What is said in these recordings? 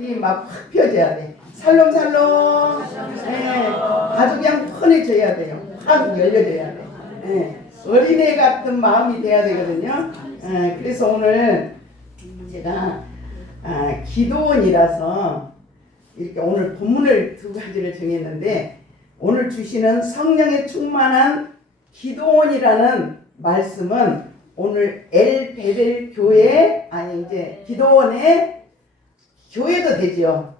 이 막 확 펴져야 돼. 살롱살롱. 예, 아주 그냥 훤해져야 돼요. 확 열려져야 돼. 예, 어린애 같은 마음이 돼야 되거든요. 예, 그래서 오늘 제가 기도원이라서 이렇게 오늘 본문을 두 가지를 정했는데, 오늘 주시는 성령에 충만한 기도원이라는 말씀은 오늘 엘베델 교회, 아니 이제 기도원의 교회도 되지요.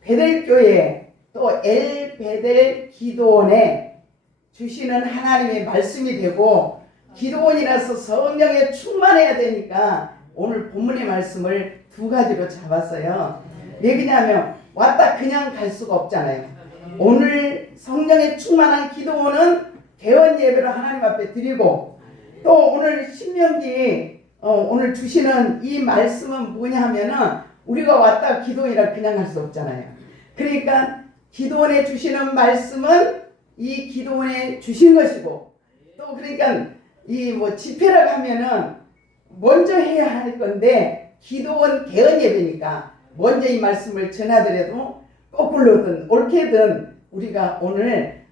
베델 교회 또 엘베델 기도원에 주시는 하나님의 말씀이 되고, 기도원이라서 성령에 충만해야 되니까 오늘 본문의 말씀을 두 가지로 잡았어요. 왜 그러냐면 왔다 그냥 갈 수가 없잖아요. 오늘 성령에 충만한 기도원은 개원 예배로 하나님 앞에 드리고, 또 오늘 신명기 오늘 주시는 이 말씀은 뭐냐 하면은 우리가 왔다 기도원이라 그냥 갈 수 없잖아요. 그러니까 기도원에 주시는 말씀은 이 기도원에 주신 것이고, 또 그러니까 이 뭐 집회라고 하면은 먼저 해야 할 건데, 기도원 개헌 예배니까 먼저 이 말씀을 전하더라도 거꾸로든 옳게든 우리가 오늘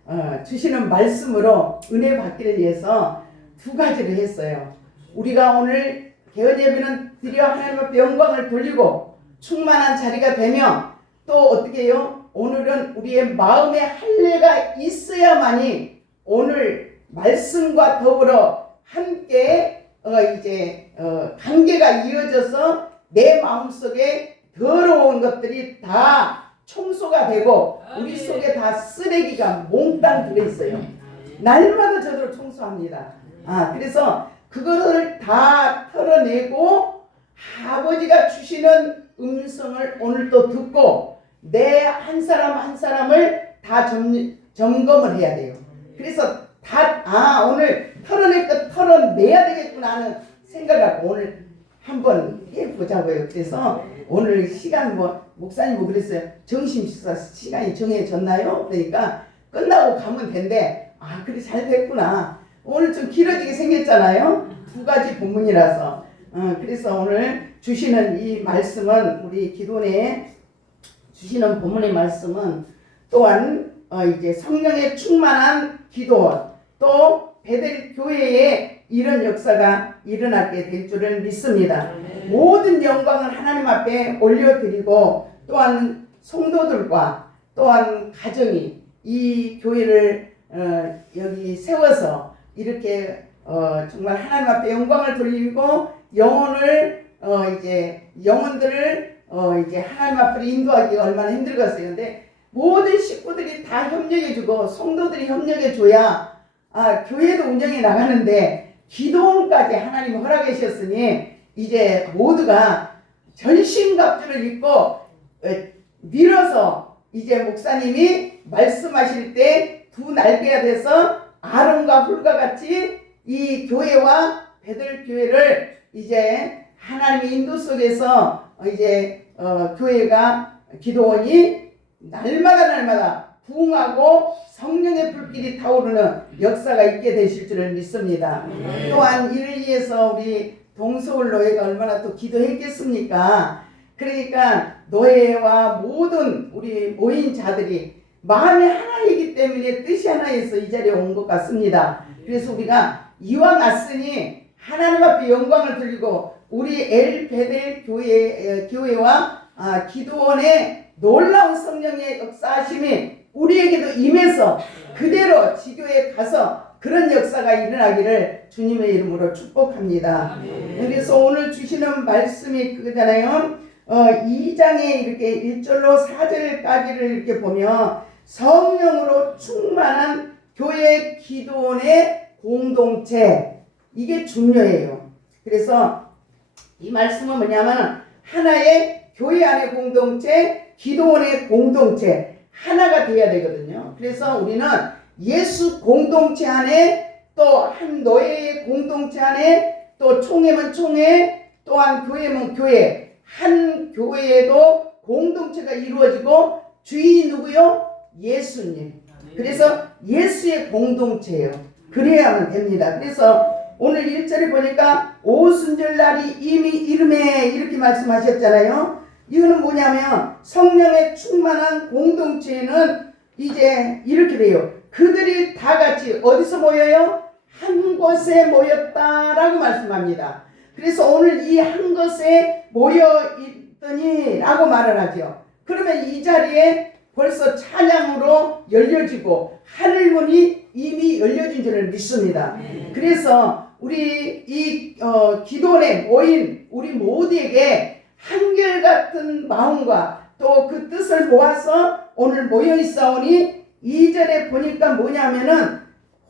주시는 말씀으로 은혜 받기를 위해서 두 가지를 했어요. 우리가 오늘 개헌 예배는 드려 하나님 앞에 영광을 돌리고 충만한 자리가 되며, 또 어떻게 해요? 오늘은 우리의 마음에 할례가 있어야만이 오늘 말씀과 더불어 함께 관계가 이어져서 내 마음속에 더러운 것들이 다 청소가 되고, 우리 속에 다 쓰레기가 몽땅 들어있어요. 날마다 저도 청소합니다. 그래서 그거를 다 털어내고 아버지가 주시는 음성을 오늘 또 듣고 내 한 사람 한 사람을 다 점검을 해야 돼요. 그래서 오늘 털어낼 거 털어내야 되겠구나 하는 생각을 오늘 한번 해보자고요. 그래서 오늘 시간 목사님 그랬어요. 점심식사 시간이 정해졌나요? 그러니까 끝나고 가면 된대. 그래 잘 됐구나. 오늘 좀 길어지게 생겼잖아요. 두 가지 본문이라서. 그래서 오늘 주시는 이 말씀은, 우리 기도원에 주시는 본문의 말씀은 또한 이제 성령에 충만한 기도원, 또 베델 교회에 이런 역사가 일어나게 될 줄을 믿습니다. 모든 영광을 하나님 앞에 올려드리고, 또한 성도들과 또한 가정이 이 교회를 여기 세워서 이렇게 정말 하나님 앞에 영광을 돌리고 영혼들을 이제 하나님 앞으로 인도하기가 얼마나 힘들겠어요. 근데 모든 식구들이 다 협력해주고 성도들이 협력해줘야 교회도 운영해 나가는데, 기도원까지 하나님이 허락해 주셨으니 이제 모두가 전신갑주를 입고 밀어서 이제 목사님이 말씀하실 때 두 날개가 돼서 아론과 훌과 같이 이 교회와 베들 교회를 이제 하나님의 인도 속에서 이제 교회가 기도원이 날마다 부흥하고 성령의 불길이 타오르는 역사가 있게 되실 줄을 믿습니다. 또한 이를 위해서 우리 동서울 노예가 얼마나 또 기도했겠습니까? 그러니까 노예와 모든 우리 모인 자들이 마음이 하나이기 때문에 뜻이 하나여서 이 자리에 온 것 같습니다. 그래서 우리가 이왕 왔으니 하나님 앞에 영광을 돌리고 우리 엘베델 교회와 기도원의 놀라운 성령의 역사하심이 우리에게도 임해서 그대로 지교에 가서 그런 역사가 일어나기를 주님의 이름으로 축복합니다. 그래서 오늘 주시는 말씀이 그거잖아요. 2장에 이렇게 1절로 4절까지를 이렇게 보면 성령으로 충만한 교회 기도원의 공동체, 이게 중요해요. 그래서 이 말씀은 뭐냐면 하나의 교회 안의 공동체, 기도원의 공동체 하나가 돼야 되거든요. 그래서 우리는 예수 공동체 안에, 또 한 노예의 공동체 안에, 또 총회면 총회, 또한 교회면 교회, 한 교회에도 공동체가 이루어지고 주인이 누구요? 예수님. 그래서 예수의 공동체예요. 그래야만 됩니다. 그래서 오늘 1절에 보니까 오순절날이 이미 이름에 이렇게 말씀하셨잖아요. 이거는 뭐냐면 성령의 충만한 공동체는 이제 이렇게 돼요. 그들이 다 같이 어디서 모여요? 한 곳에 모였다라고 말씀합니다. 그래서 오늘 이 한 곳에 모여 있더니 라고 말을 하죠. 그러면 이 자리에 벌써 찬양으로 열려지고 하늘문이 이미 열려진 줄을 믿습니다. 그래서 우리 이 기도원에 모인 우리 모두에게 한결같은 마음과 또 그 뜻을 모아서 오늘 모여 있사오니 2절에 보니까 뭐냐면은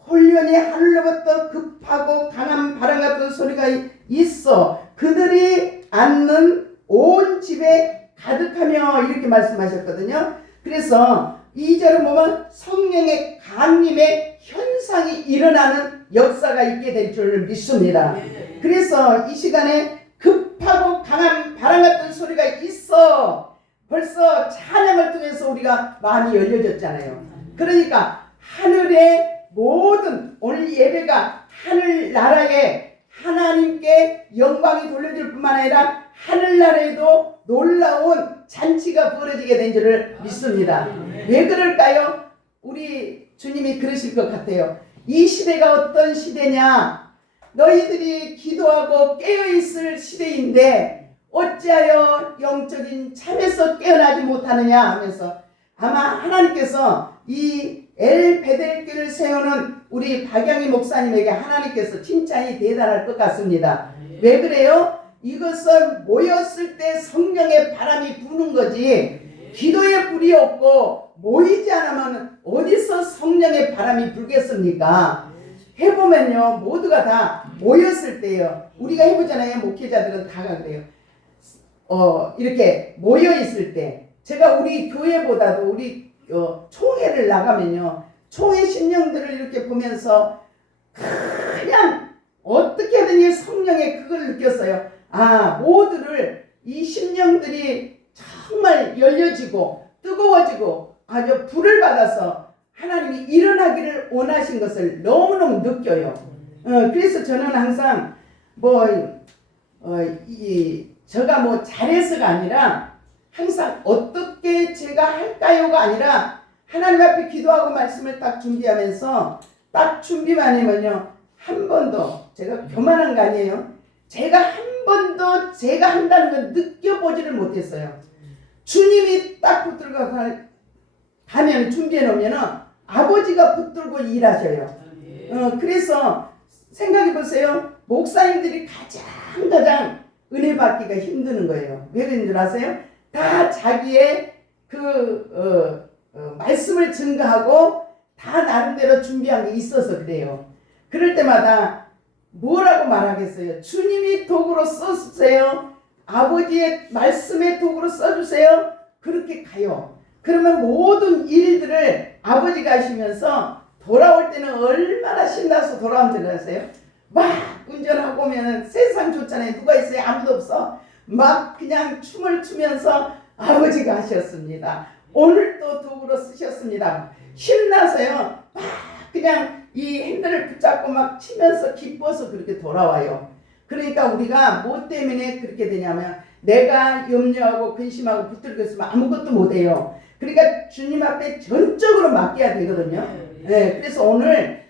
홀련히 하늘로부터 급하고 강한 바람 같은 소리가 있어 그들이 앉는 온 집에 가득하며 이렇게 말씀하셨거든요. 그래서 2절을 보면 성령의 강림의 현상이 일어나는 역사가 있게 될 줄 믿습니다. 그래서 이 시간에 급하고 강한 바람 같은 소리가 있어 벌써 찬양을 통해서 우리가 마음이 열려졌잖아요. 그러니까 하늘의 모든 오늘 예배가 하늘나라에 하나님께 영광이 돌려질 뿐만 아니라 하늘나라에도 놀라운 잔치가 벌어지게 된 줄을 믿습니다. 왜 그럴까요? 우리 주님이 그러실 것 같아요. 이 시대가 어떤 시대냐? 너희들이 기도하고 깨어있을 시대인데 어찌하여 영적인 잠에서 깨어나지 못하느냐 하면서 아마 하나님께서 이 엘베델교를 세우는 우리 박양희 목사님에게 하나님께서 칭찬이 대단할 것 같습니다. 왜 그래요? 이것은 모였을 때 성령의 바람이 부는 거지 기도의 불이 없고 모이지 않으면 어디서 성령의 바람이 불겠습니까? 해보면요 모두가 다 모였을 때요 우리가 해보잖아요. 목회자들은 다 그래요. 이렇게 모여 있을 때 제가 우리 교회보다도 우리 총회를 나가면요 총회 심령들을 이렇게 보면서 그냥 어떻게든 이 성령의 그걸 느꼈어요. 아 모두를 이 심령들이 정말 열려지고 뜨거워지고 아주 불을 받아서 하나님이 일어나기를 원하신 것을 너무너무 느껴요. 그래서 저는 항상 제가 뭐 잘해서가 아니라 항상 어떻게 제가 할까요가 아니라 하나님 앞에 기도하고 말씀을 딱 준비하면서 딱 준비만 하면요 한 번도 제가 교만한 거 아니에요. 제가 한 번도 제가 한다는 걸 느껴보지를 못했어요. 주님이 딱 붙들고 가면 준비해 놓으면 아버지가 붙들고 일하셔요. 그래서 생각해 보세요. 목사님들이 가장 은혜 받기가 힘드는 거예요. 왜 그런 줄 아세요? 다 자기의 말씀을 증거하고 다 나름대로 준비한 게 있어서 그래요. 그럴 때마다 뭐라고 말하겠어요? 주님이 도구로 써주세요. 아버지의 말씀의 도구로 써주세요. 그렇게 가요. 그러면 모든 일들을 아버지가 하시면서 돌아올 때는 얼마나 신나서 돌아오는 줄 아세요? 막 운전하고 오면 세상 좋잖아요. 누가 있어요? 아무도 없어. 막 그냥 춤을 추면서 아버지가 하셨습니다. 오늘도 도구로 쓰셨습니다. 신나서요. 막 그냥 이 핸들을 붙잡고 막 치면서 기뻐서 그렇게 돌아와요. 그러니까 우리가 뭐 때문에 그렇게 되냐면 내가 염려하고 근심하고 붙들고 있으면 아무것도 못해요. 그러니까 주님 앞에 전적으로 맡겨야 되거든요. 네, 그래서 오늘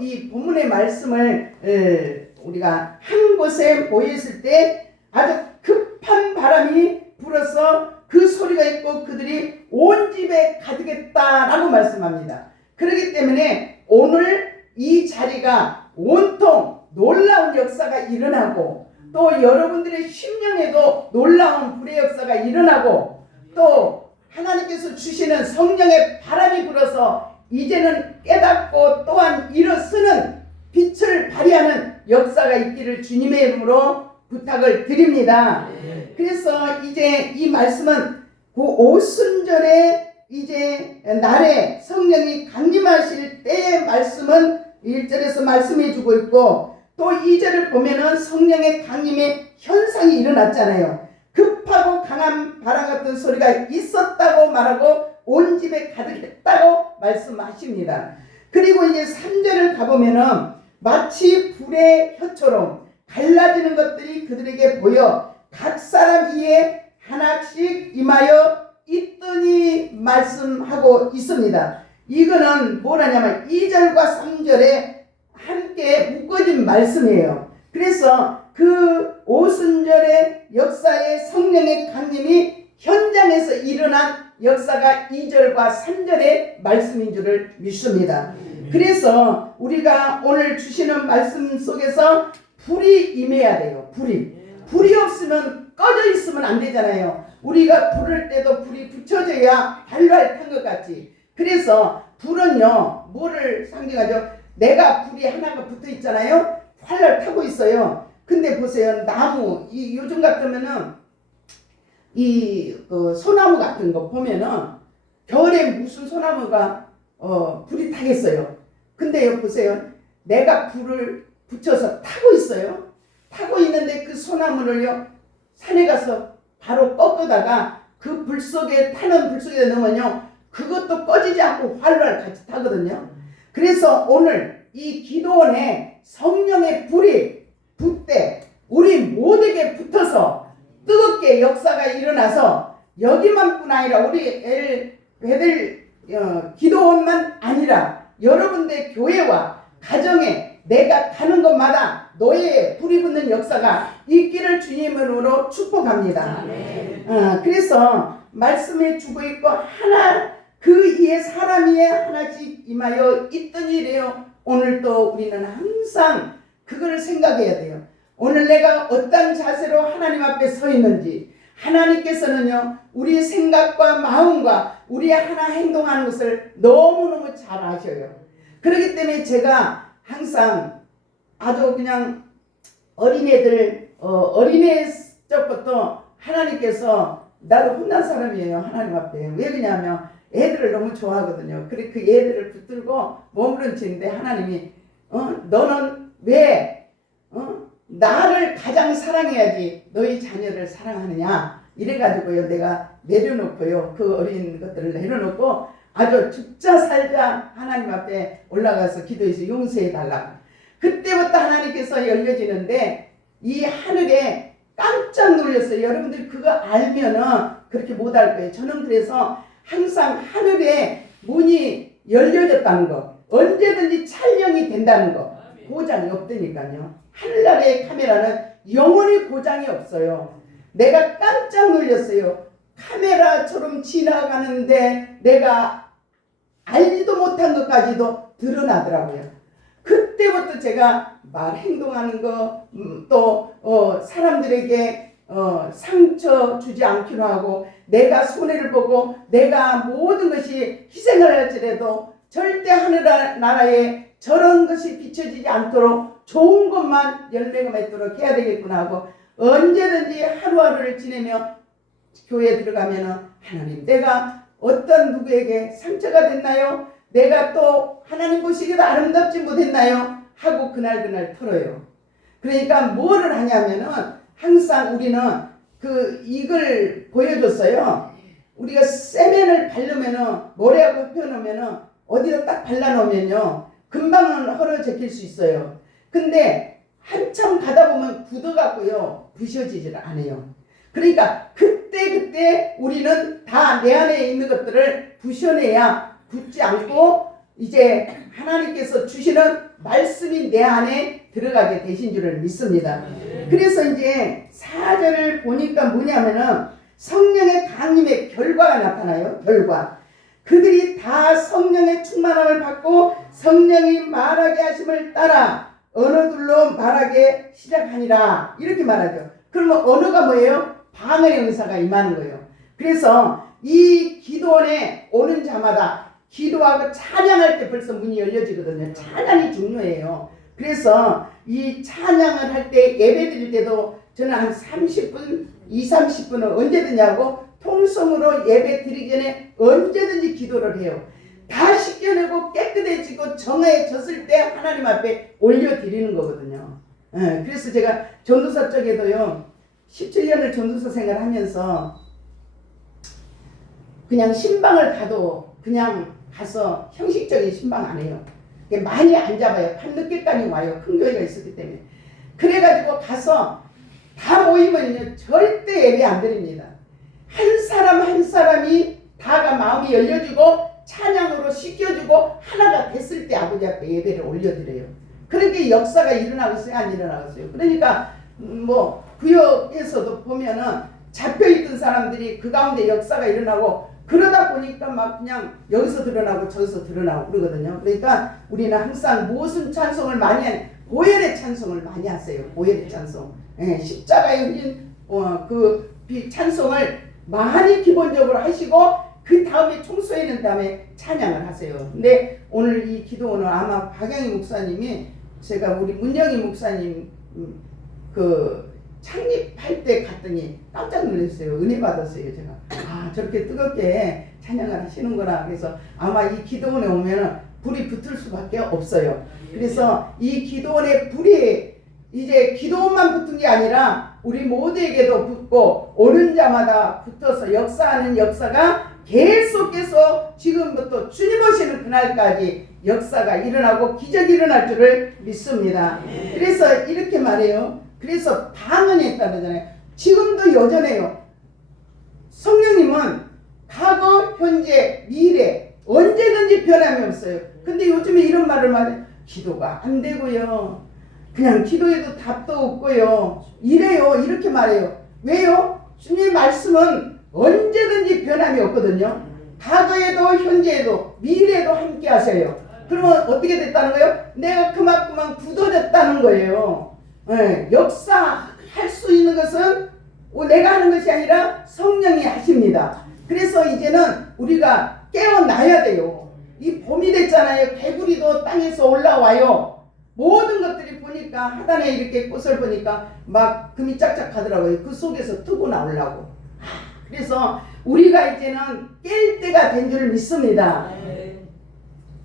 이 본문의 말씀을 우리가 한 곳에 모였을 때 아주 급한 바람이 불어서 그 소리가 있고 그들이 온 집에 가득했다라고 말씀합니다. 그렇기 때문에 오늘 이 자리가 온통 놀라운 역사가 일어나고 또 여러분들의 심령에도 놀라운 불의 역사가 일어나고 또 하나님께서 주시는 성령의 바람이 불어서 이제는 깨닫고 또한 일어서는 빛을 발휘하는 역사가 있기를 주님의 이름으로 부탁을 드립니다. 그래서 이제 이 말씀은 그 오순절에 이제 날에 성령이 강림하실 때의 말씀은 1절에서 말씀해 주고 있고 또 2절을 보면은 성령의 강림의 현상이 일어났잖아요. 급하고 강한 바람 같은 소리가 있었다고 말하고 온 집에 가득했다고 말씀하십니다. 그리고 이제 3절을 가보면은 마치 불의 혀처럼 갈라지는 것들이 그들에게 보여 각 사람 위에 하나씩 임하여 있더니 말씀하고 있습니다. 이거는 뭐라냐면 2절과 3절에 함께 묶어진 말씀이에요. 그래서 그 오순절의 역사의 성령의 강림이 현장에서 일어난 역사가 2절과 3절의 말씀인 줄을 믿습니다. 그래서 우리가 오늘 주시는 말씀 속에서 불이 임해야 돼요. 불이 없으면 꺼져 있으면 안 되잖아요. 우리가 불을 때도 불이 붙여져야 발로할 탄 것 같이. 그래서 불은요 뭐를 상징하죠? 내가 불이 하나가 붙어 있잖아요. 활을 타고 있어요. 근데 보세요, 나무 요즘 같으면은 소나무 같은 거 보면은 겨울에 무슨 소나무가 불이 타겠어요. 근데 보세요, 내가 불을 붙여서 타고 있어요. 타고 있는데 그 소나무를요 산에 가서 바로 꺾다가 그 불 속에 타는 불 속에 넣으면요 그것도 꺼지지 않고 활활 같이 타거든요. 그래서 오늘 이 기도원에 성령의 불이 붙되 우리 모두에게 붙어서 뜨겁게 역사가 일어나서 여기만뿐 아니라 우리 베델 기도원만 아니라 여러분들 교회와 가정에 내가 가는 곳마다 너의 불이 붙는 역사가 있기를 주님으로 축복합니다. 그래서 말씀에 주고 있고 하나 그 이에 사람 위에 하나씩 임하여 있더니래요. 오늘 또 우리는 항상 그거를 생각해야 돼요. 오늘 내가 어떤 자세로 하나님 앞에 서 있는지, 하나님께서는요 우리 생각과 마음과 우리 하나 행동하는 것을 너무너무 잘 아셔요. 그렇기 때문에 제가 항상 아주 그냥 어린애들 어린애 적부터 하나님께서 나도 혼난 사람이에요. 하나님 앞에. 왜 그러냐면 애들을 너무 좋아하거든요. 그래 그 애들을 붙들고 머무른치는데 하나님이 너는 왜 나를 가장 사랑해야지 너희 자녀를 사랑하느냐 이래가지고요 내가 내려놓고요 그 어린 것들을 내려놓고 아주 죽자 살자 하나님 앞에 올라가서 기도해서 용서해 달라고. 그때부터 하나님께서 열려지는데 이 하늘에 깜짝 놀랐어요. 여러분들 그거 알면은 그렇게 못할 거예요. 저는 그래서 항상 하늘에 문이 열려졌다는 거, 언제든지 촬영이 된다는 거, 고장이 없다니까요. 하늘나라의 카메라는 영원히 고장이 없어요. 내가 깜짝 놀랐어요. 카메라처럼 지나가는데 내가 알지도 못한 것까지도 드러나더라고요. 그때부터 제가 행동하는 거, 또 사람들에게 상처 주지 않기로 하고 내가 손해를 보고 내가 모든 것이 희생을 할지라도 절대 하늘나라에 저런 것이 비춰지지 않도록 좋은 것만 열매가 맺도록 해야 되겠구나 하고 언제든지 하루하루를 지내며 교회에 들어가면은 하나님 내가 어떤 누구에게 상처가 됐나요? 내가 또 하나님 보시기에도 아름답지 못했나요? 하고 그날 털어요. 그러니까 뭐를 하냐면은 항상 우리는 이걸 보여줬어요. 우리가 세면을 바르면은 모래하고 펴놓으면은 어디다 딱 발라놓으면요 금방은 헐어제낄 수 있어요. 근데 한참 가다 보면 굳어갖고요 부셔지질 않아요. 그러니까 그때 우리는 다 내 안에 있는 것들을 부셔내야 굳지 않고 이제 하나님께서 주시는 말씀이 내 안에 들어가게 되신 줄을 믿습니다. 그래서 이제 4절을 보니까 뭐냐면은 성령의 강림의 결과가 나타나요. 결과. 그들이 다 성령의 충만함을 받고 성령이 말하게 하심을 따라 언어들로 말하게 시작하니라. 이렇게 말하죠. 그러면 언어가 뭐예요? 방언의 은사가 임하는 거예요. 그래서 이 기도원에 오는 자마다 기도하고 찬양할 때 벌써 문이 열려지거든요. 찬양이 중요해요. 그래서 이 찬양을 할 때 예배 드릴 때도 저는 한 30분, 30분은 언제든지 하고 통성으로 예배 드리기 전에 언제든지 기도를 해요. 다 씻겨내고 깨끗해지고 정해졌을 때 하나님 앞에 올려드리는 거거든요. 그래서 제가 전도사 쪽에도요 17년을 전도사 생활하면서 그냥 신방을 가도 그냥 가서 형식적인 신방 안 해요. 많이 안 잡아요. 밤늦게까지 와요. 큰 교회가 있었기 때문에. 그래가지고 가서 다 모이면요 절대 예배 안 드립니다. 한 사람 한 사람이 다가 마음이 열려지고 찬양으로 씻겨주고 하나가 됐을 때 아버지 앞에 예배를 올려드려요. 그렇게 역사가 일어나겠어요? 안 일어나겠어요? 그러니까 뭐 구역에서도 보면은 잡혀있던 사람들이 그 가운데 역사가 일어나고 그러다 보니까 막 그냥 여기서 드러나고 저기서 드러나고 그러거든요. 그러니까 우리는 항상 무슨 찬송을 많이 하냐, 보혈의 찬송을 많이 하세요. 보혈의 찬송. 예, 십자가에 흘린 그 찬송을 많이 기본적으로 하시고 그 다음에 총소해낸 다음에 찬양을 하세요. 근데 오늘 이 기도는 아마 박양희 목사님이 제가 우리 문영희 목사님 그 창립할 때 갔더니 깜짝 놀랐어요. 은혜 받았어요. 제가 저렇게 뜨겁게 찬양을 하시는구나. 그래서 아마 이 기도원에 오면은 불이 붙을 수밖에 없어요. 그래서 이 기도원의 불이 이제 기도원만 붙은 게 아니라 우리 모두에게도 붙고 오는 자마다 붙어서 역사하는 역사가 계속해서 지금부터 주님 오시는 그날까지 역사가 일어나고 기적이 일어날 줄을 믿습니다. 그래서 이렇게 말해요. 그래서 방언이 있다잖아요. 지금도 여전해요. 성령님은 과거, 현재, 미래 언제든지 변함이 없어요. 근데 요즘에 이런 말을 말해요. 기도가 안 되고요. 그냥 기도해도 답도 없고요. 이래요. 이렇게 말해요. 왜요? 주님의 말씀은 언제든지 변함이 없거든요. 과거에도 현재에도 미래에도 함께 하세요. 그러면 어떻게 됐다는 거예요? 내가 그만큼 굳어졌다는 거예요. 네, 역사할 수 있는 것은 내가 하는 것이 아니라 성령이 하십니다. 그래서 이제는 우리가 깨어나야 돼요. 이 봄이 됐잖아요. 개구리도 땅에서 올라와요. 모든 것들이 보니까 하단에 이렇게 꽃을 보니까 막 금이 짝짝 하더라고요. 그 속에서 트고 나오려고. 그래서 우리가 이제는 깰 때가 된 줄 믿습니다.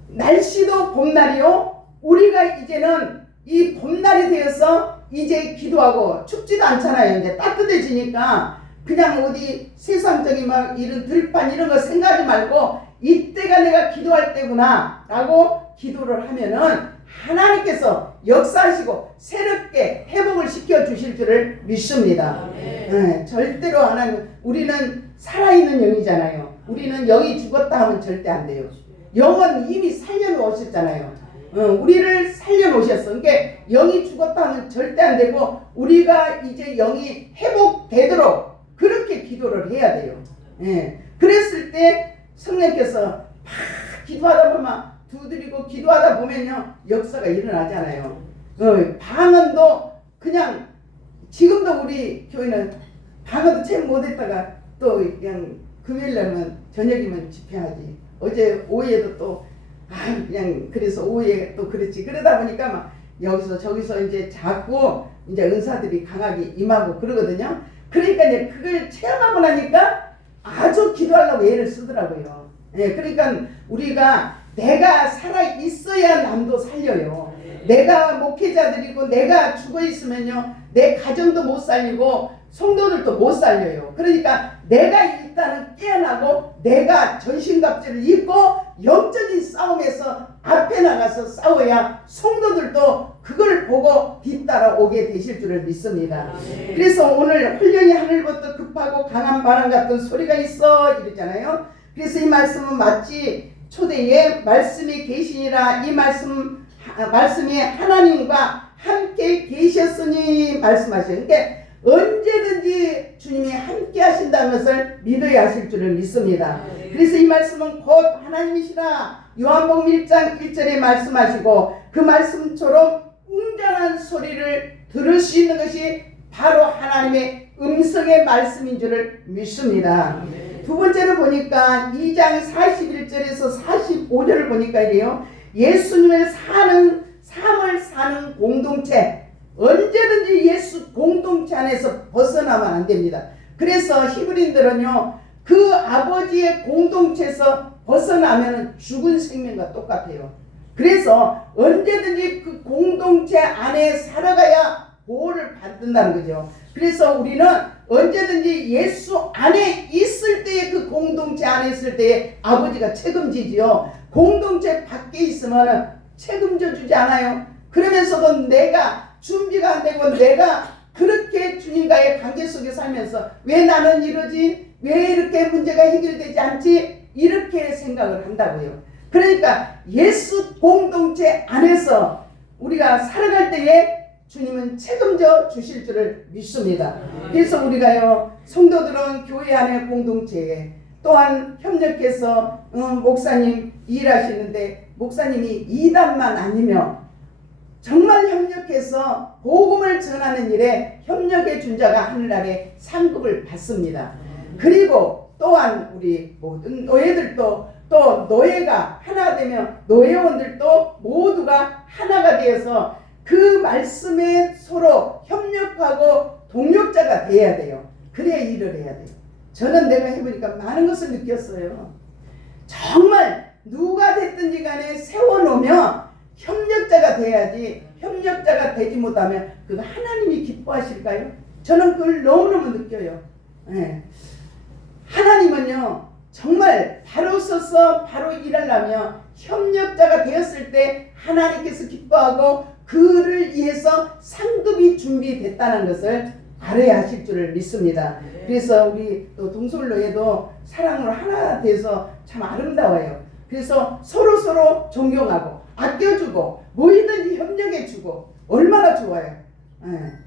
날씨도 봄날이요. 우리가 이제는 이 봄날이 되어서 이제 기도하고 춥지도 않잖아요. 이제 따뜻해지니까 그냥 어디 세상적인 막 이런 들판 이런 거 생각하지 말고 이때가 내가 기도할 때구나 라고 기도를 하면은 하나님께서 역사하시고 새롭게 회복을 시켜주실 줄을 믿습니다. 네, 절대로 하나님, 우리는 살아있는 영이잖아요. 우리는 영이 죽었다 하면 절대 안 돼요. 영은 이미 살려놓으셨잖아요. 우리를 살려놓으셨어. 그러니까 영이 죽었다 하면 절대 안 되고 우리가 이제 영이 회복되도록 그렇게 기도를 해야 돼요. 예. 그랬을 때 성령께서 막 기도하다 보면 두드리고 기도하다 보면요 역사가 일어나잖아요. 방언도 그냥 지금도 우리 교회는 방언도 채 못했다가 또 그냥 금요일날은 저녁이면 집회하지. 어제 오후에도 또 그냥 그래서 오후에 또 그렇지. 그러다 보니까 막 여기서 저기서 이제 자꾸 이제 은사들이 강하게 임하고 그러거든요. 그러니까 이제 그걸 체험하고 나니까 아주 기도하려고 애를 쓰더라고요. 예, 그러니까 우리가 내가 살아 있어야 남도 살려요. 내가 목회자들이고 내가 죽어 있으면요 내 가정도 못 살리고 성도들도 못 살려요. 그러니까 내가 일단은 깨어나고 내가 전신갑주를 입고 영적인 싸움에서 앞에 나가서 싸워야 성도들도 그걸 보고 뒤따라 오게 되실 줄을 믿습니다. 그래서 오늘 훈련이 하늘부터 급하고 강한 바람 같은 소리가 있어 이랬잖아요. 그래서 이 말씀은 마치 초대에 말씀이 계시니라 이 말씀이 하나님과 함께 계셨으니 말씀하셔요. 그러니까 언제든지 주님이 함께 하신다는 것을 믿어야 하실 줄을 믿습니다. 그래서 이 말씀은 곧 하나님이시라 요한복음 1장 1절에 말씀하시고 그 말씀처럼 웅장한 소리를 들을 수 있는 것이 바로 하나님의 음성의 말씀인 줄을 믿습니다. 두 번째로 보니까 2장 41절에서 45절을 보니까 이래요. 예수님을 삶을 사는 공동체, 언제든지 예수 공동체 안에서 벗어나면 안 됩니다. 그래서 히브리인들은요 그 아버지의 공동체에서 벗어나면 죽은 생명과 똑같아요. 그래서 언제든지 그 공동체 안에 살아가야 보호를 받는다는 거죠. 그래서 우리는 언제든지 예수 안에 있을 때에 그 공동체 안에 있을 때에 아버지가 책임지지요. 공동체 밖에 있으면 책임져 주지 않아요. 그러면서도 내가 준비가 안 되고 내가 그렇게 주님과의 관계 속에 살면서 왜 나는 이러지? 왜 이렇게 문제가 해결되지 않지? 이렇게 생각을 한다고요. 그러니까 예수 공동체 안에서 우리가 살아갈 때에 주님은 책임져 주실 줄을 믿습니다. 그래서 우리가요, 성도들은 교회 안의 공동체에 또한 협력해서 목사님 일하시는데 목사님이 이단만 아니며 정말 협력해서 복음을 전하는 일에 협력해 준 자가 하늘나라에 상급을 받습니다. 그리고 또한 우리 모든 노예들도 또 노예가 하나 되면 노예원들도 모두가 하나가 되어서 그 말씀에 서로 협력하고 동력자가 돼야 돼요. 그래야 일을 해야 돼요. 저는 내가 해보니까 많은 것을 느꼈어요. 정말 누가 됐든지 간에 세워놓으면 협력자가 돼야지, 협력자가 되지 못하면 그거 하나님이 기뻐하실까요? 저는 그걸 너무너무 느껴요. 네. 하나님은요, 정말 바로 서서 바로 일하려면 협력자가 되었을 때 하나님께서 기뻐하고 그를 위해서 상급이 준비됐다는 것을 알아야 하실 줄을 믿습니다. 그래서 우리 또 동솔로에도 사랑으로 하나 돼서 참 아름다워요. 그래서 서로 존경하고 아껴주고 뭐든지 협력해주고 얼마나 좋아요.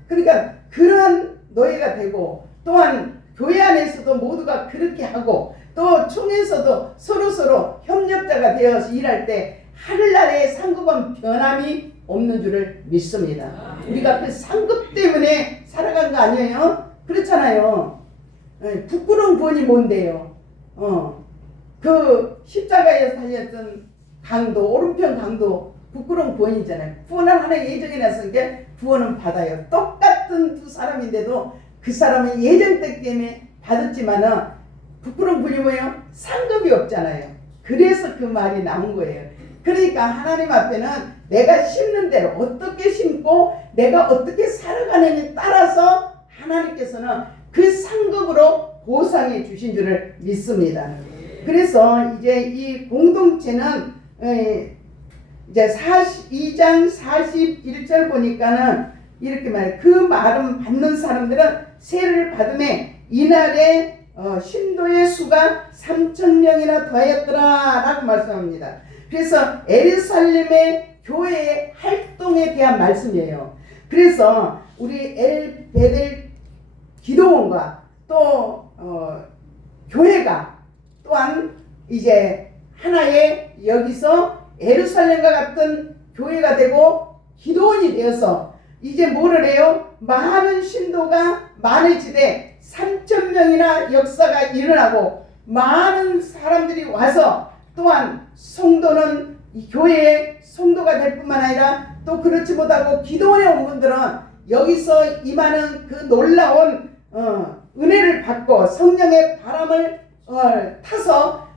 그러니까 그러한 노예가 되고 또한 교회 안에서도 모두가 그렇게 하고 또 총에서도 서로 협력자가 되어서 일할 때 하늘나라의 상급은 변함이 없는 줄을 믿습니다. 우리가 그 상급 때문에 살아간 거 아니에요? 그렇잖아요. 부끄러운 구원이 뭔데요? 그 십자가에서 달렸던 강도, 오른편 강도 부끄러운 구원이잖아요. 구원을 하나의 예정에 놨으니까 구원은 받아요. 똑같은 두 사람인데도 그 사람은 예정 때문에 받았지만은 부끄러운 구원이 뭐예요? 상급이 없잖아요. 그래서 그 말이 나온 거예요. 그러니까 하나님 앞에는 내가 심는 대로 어떻게 심고 내가 어떻게 살아가느냐에 따라서 하나님께서는 그 상급으로 보상해 주신 줄을 믿습니다. 그래서 이제 이 공동체는 이제 42장 41절 보니까는 이렇게 말해요. 그 말은 받는 사람들은 세를 받음에 이날에 신도의 수가 3,000명이나 더하였더라 라고 말씀합니다. 그래서 에르살렘의 교회의 활동에 대한 말씀이에요. 그래서 우리 엘베델 기도원과 또 교회가 또한 이제 하나의 여기서 에루살렘과 같은 교회가 되고 기도원이 되어서 이제 뭐를 해요? 많은 신도가 많아지되 3,000명이나 역사가 일어나고 많은 사람들이 와서 또한 성도는 이 교회의 성도가 될 뿐만 아니라 또 그렇지 못하고 기도원에 온 분들은 여기서 임하는 그 놀라운 은혜를 받고 성령의 바람을 타서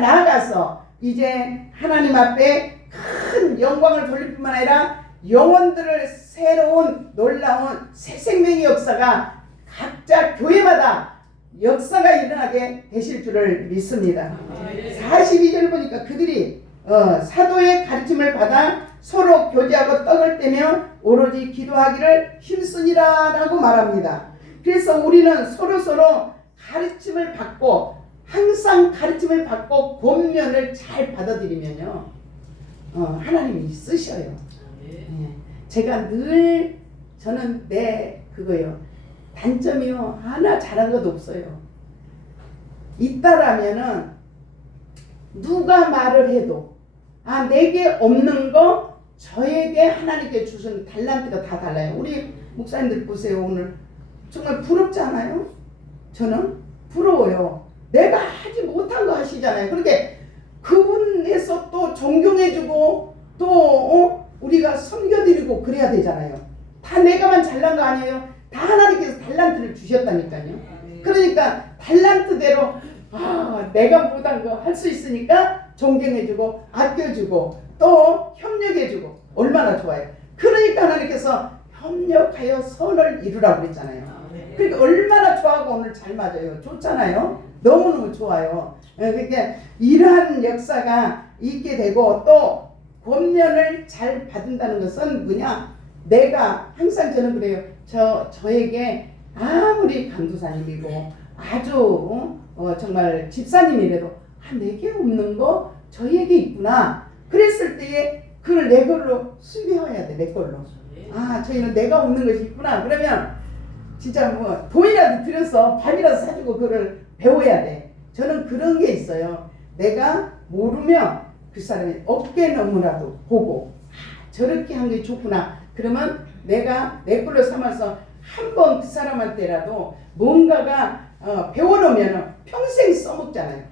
나아가서 이제 하나님 앞에 큰 영광을 돌릴 뿐만 아니라 영혼들을 새로운 놀라운 새 생명의 역사가 각자 교회마다 역사가 일어나게 되실 줄을 믿습니다. 42절 보니까 그들이 사도의 가르침을 받아 서로 교제하고 떡을 떼며 오로지 기도하기를 힘쓰니라 라고 말합니다. 그래서 우리는 서로 가르침을 받고 항상 가르침을 받고 권면을 잘 받아들이면요 하나님이 쓰셔요. 제가 늘 저는 그거요 단점이요 하나 잘한 것도 없어요. 있다라면은 누가 말을 해도 내게 없는 거 저에게 하나님께 주신 달란트가 다 달라요. 우리 목사님들 보세요. 오늘 정말 부럽지 않아요? 저는 부러워요. 내가 하지 못한 거 하시잖아요. 그렇게 그분에서 또 존경해주고 또 우리가 섬겨드리고 그래야 되잖아요. 다 내가만 잘난 거 아니에요. 다 하나님께서 달란트를 주셨다니까요. 그러니까 달란트대로 내가 못한 거 할 수 있으니까 존경해주고 아껴주고 또 협력해주고 얼마나 좋아요. 그러니까 하나님께서 협력하여 선을 이루라고 그랬잖아요. 그러니까 얼마나 좋아하고 오늘 잘 맞아요. 좋잖아요. 너무너무 좋아요. 그러니까 이러한 역사가 있게 되고 또 권면을 잘 받는다는 것은 뭐냐? 내가 항상 저는 그래요. 저에게 아무리 강도사님이고 아주 정말 집사님이라도 내게 없는 거 저에게 있구나. 그랬을 때에 그걸 내 걸로 수비해야 돼. 내 걸로. 저희는 내가 없는 것이 있구나. 그러면 진짜 뭐 돈이라도 들여서 밥이라도 사주고 그걸 배워야 돼. 저는 그런 게 있어요. 내가 모르면 그 사람이 어깨 너무라도 보고 저렇게 한 게 좋구나. 그러면 내가 내 걸로 삼아서 한 번 그 사람한테라도 뭔가가 배워놓으면 평생 써먹잖아요.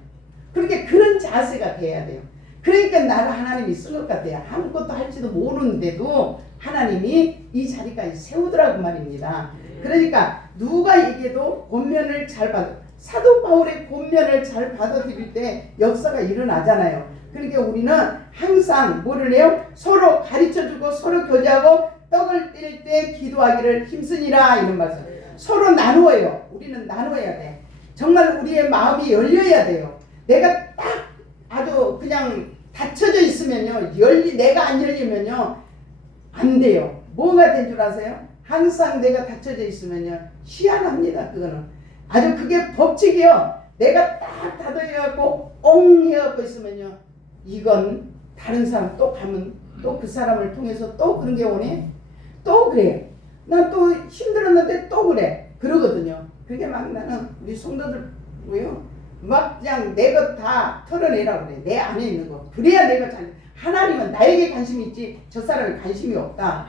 그렇게 그런 자세가 돼야 돼요. 그러니까 나를 하나님이 쓴 것 같아요. 아무것도 할지도 모르는데도 하나님이 이 자리까지 세우더라고 말입니다. 그러니까 누가 얘기해도 권면을 잘 받아, 사도 바울의 권면을 잘 받아들일 때 역사가 일어나잖아요. 그러니까 우리는 항상 뭐를 해요? 서로 가르쳐주고 서로 교제하고 떡을 뗄 때 기도하기를 힘쓰니라 이런 말씀. 서로 나누어요. 우리는 나누어야 돼. 정말 우리의 마음이 열려야 돼요. 내가 딱 아주 그냥 닫혀져 있으면요, 내가 안 열리면요 안 돼요. 뭐가 된 줄 아세요? 항상 내가 닫혀져 있으면요 희한합니다. 그거는 아주 그게 법칙이요. 내가 딱 닫아져갖고 엉 해갖고 있으면요, 이건 다른 사람 또 가면 또 그 사람을 통해서 또 그런 게 오네. 또 그래. 난 또 힘들었는데 또 그래. 그러거든요. 그게 막 나는 우리 성도들 뭐요? 막 그냥 내 것 다 털어내라고 그래. 내 안에 있는 거. 그래야 내가 하나님은 나에게 관심이 있지 저 사람에 관심이 없다.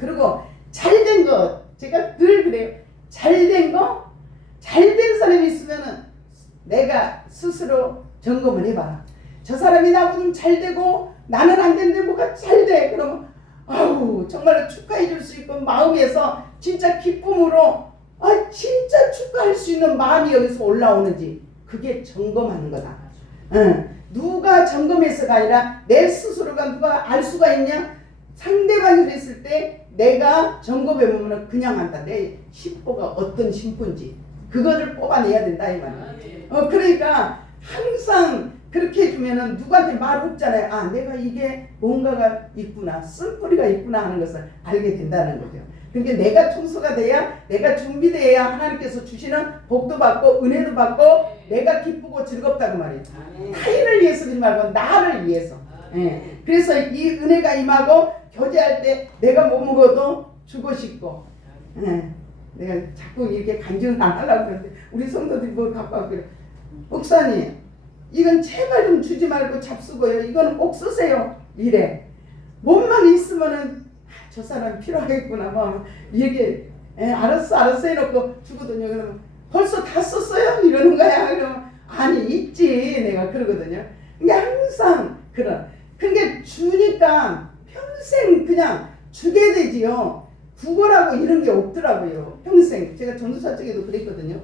그리고 잘된 거, 제가 늘 그래요. 잘된 거, 잘된 사람이 있으면은 내가 스스로 점검을 해봐라. 저 사람이 나보다 잘되고 나는 안 되는데 뭐가 잘돼. 그러면 아우 정말로 축하해 줄 수 있고 마음에서 진짜 기쁨으로 진짜 축하할 수 있는 마음이 여기서 올라오는지 그게 점검하는 거다. 누가 점검해서가 아니라 내 스스로가 누가 알 수가 있냐? 상대방이 그랬을 때 내가 점검해 보면 그냥 한다. 내 심보가 어떤 심보인지 그거를 뽑아내야 된다 이 말이야. 그러니까 항상 그렇게 해주면은 누구한테 말 없잖아요. 내가 이게 뭔가가 있구나, 쓴뿌리가 있구나 하는 것을 알게 된다는 거죠. 그러니까 내가 충수가 돼야, 내가 준비돼야 하나님께서 주시는 복도 받고 은혜도 받고 내가 기쁘고 즐겁다고 말이에요. 타인을 위해서 그러지 말고 나를 위해서. 그래서 이 은혜가 임하고 교제할 때 내가 못 먹어도 주고 싶고. 내가 자꾸 이렇게 간증을 안 하려고 그러는데 우리 성도들이 뭘 갖고 와서 그래. 목사님 이건 제발 좀 주지 말고 잡수고요. 이거는 꼭 쓰세요. 이래. 몸만 있으면은 저 사람이 필요하겠구나. 막 이게 알았어 해놓고 주거든요. 그러면 벌써 다 썼어요? 이러는 거야. 그러면 아니 있지. 내가 그러거든요. 그러니까 항상 그런. 그러니까 주니까 평생 그냥 주게 되지요. 구걸하고 이런 게 없더라고요. 평생. 제가 전도사 쪽에도 그랬거든요.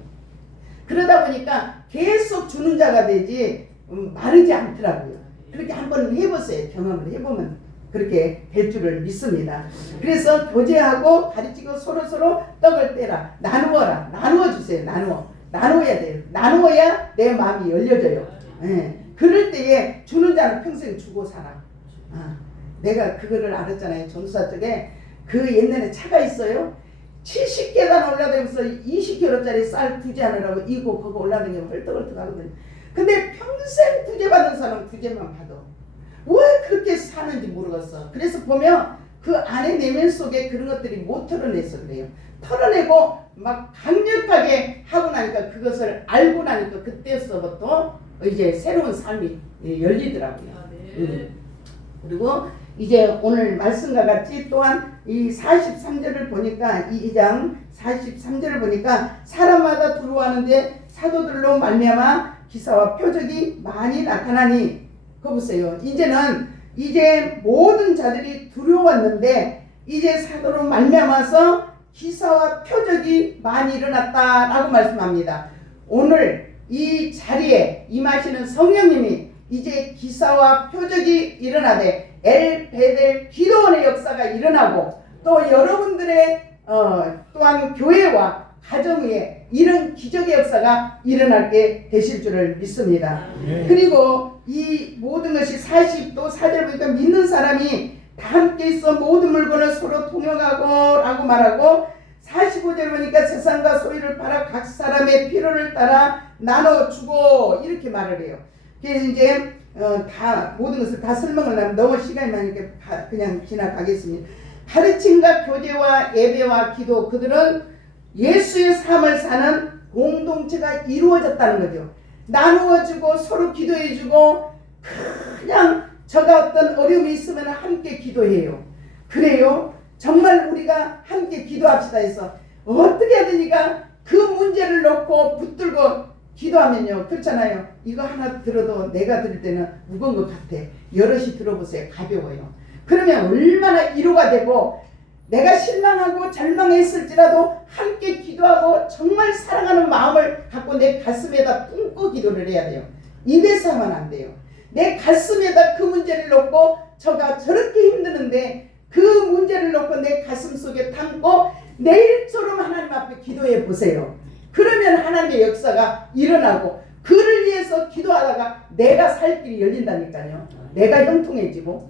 그러다 보니까 계속 주는 자가 되지 마르지 않더라고요. 그렇게 한번 해보세요. 경험을 해보면 그렇게 될 줄을 믿습니다. 그래서 교제하고 가르치고 서로 떡을 떼라. 나누어라. 나누어주세요. 나누어야 돼요. 나누어야 내 마음이 열려져요. 그럴 때에 주는 자는 평생 주고 살아. 내가 그거를 알았잖아요. 전도사 쪽에 그 옛날에 차가 있어요. 70계단 올라다니면서 20kg짜리 쌀 구제하느라고 이고 그거 올라다니면 헐떡헐떡 하거든요. 근데 평생 구제 받은 사람은 구제만 받아. 왜 그렇게 사는지 모르겠어. 그래서 보면 그 안에 내면 속에 그런 것들이 못 털어내서 그래요. 털어내고 막 강력하게 하고 나니까 그것을 알고 나니까 그때서부터 이제 새로운 삶이 열리더라고요. 그리고 이제 오늘 말씀과 같이 또한 이 43절을 보니까 이 2장 43절을 보니까 사람마다 두려워하는데 사도들로 말미암아 기사와 표적이 많이 나타나니. 그거 보세요. 이제 모든 자들이 두려웠는데 이제 사도로 말미암아서 기사와 표적이 많이 일어났다라고 말씀합니다. 오늘 이 자리에 임하시는 성령님이 이제 기사와 표적이 일어나되 엘베델 기도원의 역사가 일어나고 또 여러분들의 또한 교회와 가정 위에 이런 기적의 역사가 일어나게 되실 줄을 믿습니다. 그리고 이 모든 것이 40도 4절 보니까 믿는 사람이 다 함께 있어 모든 물건을 서로 통용하고 라고 말하고 45절 보니까 세상과 소유를 팔아 각 사람의 필요를 따라 나눠주고 이렇게 말을 해요. 그래서 이제 다 모든 것을 다 설명을 하면 너무 시간이 많으니까 그냥 지나가겠습니다. 가르침과 교제와 예배와 기도, 그들은 예수의 삶을 사는 공동체가 이루어졌다는 거죠. 나누어주고 서로 기도해주고 그냥 저가 어떤 어려움이 있으면 함께 기도해요. 그래요. 정말 우리가 함께 기도합시다 해서 어떻게 하든지가 그 문제를 놓고 붙들고 기도하면요. 그렇잖아요. 이거 하나 들어도 내가 들을 때는 무거운 것 같아. 여럿이 들어보세요. 가벼워요. 그러면 얼마나 위로가 되고 내가 실망하고 절망했을지라도 함께 기도하고 정말 사랑하는 마음을 갖고 내 가슴에다 품고 기도를 해야 돼요. 입에서 하면 안 돼요. 내 가슴에다 그 문제를 놓고 저가 저렇게 힘드는데 그 문제를 놓고 내 가슴 속에 담고 내일처럼 하나님 앞에 기도해 보세요. 그러면 하나님의 역사가 일어나고 그를 위해서 기도하다가 내가 살 길이 열린다니까요. 내가 형통해지고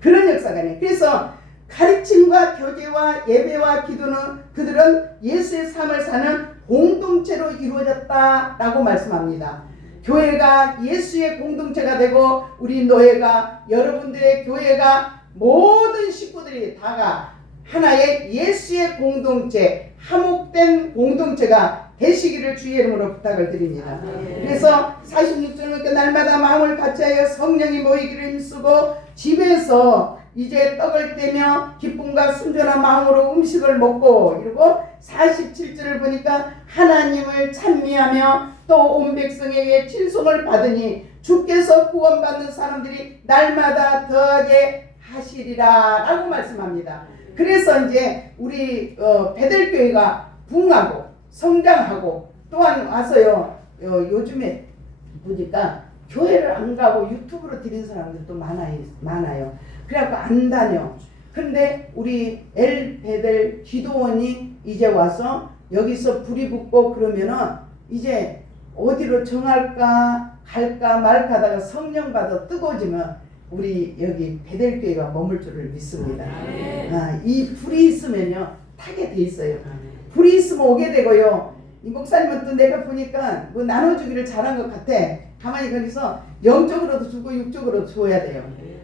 그런 역사가 있네요. 그래서 가르침과 교제와 예배와 기도는 그들은 예수의 삶을 사는 공동체로 이루어졌다라고 말씀합니다. 교회가 예수의 공동체가 되고 우리 노예가 여러분들의 교회가 모든 식구들이 다가 하나의 예수의 공동체, 화목된 공동체가 되시기를 주의 이름으로 부탁을 드립니다. 그래서 46절은 날마다 마음을 같이하여 성령이 모이기를 힘쓰고 집에서 이제 떡을 떼며 기쁨과 순전한 마음으로 음식을 먹고, 그리고 47절을 보니까 하나님을 찬미하며 또 온 백성에게 칭송을 받으니 주께서 구원받는 사람들이 날마다 더하게 하시리라 라고 말씀합니다. 그래서 이제 우리 베델교회가 부흥하고 성장하고 또한 와서요, 요즘에 보니까 교회를 안 가고 유튜브로 드린 사람들도 많아요. 그래갖고 안 다녀. 근데 우리 엘베델 기도원이 이제 와서 여기서 불이 붙고 그러면은 이제 어디로 정할까 갈까 말까 하다가 성령 받아 뜨거워지면 우리 여기 베델교회가 머물 줄을 믿습니다. 이 불이 있으면요 타게 돼 있어요. 불이 있으면 오게 되고요. 이 목사님은 또 내가 보니까 뭐 나눠주기를 잘한 것 같아. 가만히 거기서 영적으로도 주고 육적으로도 줘야 돼요.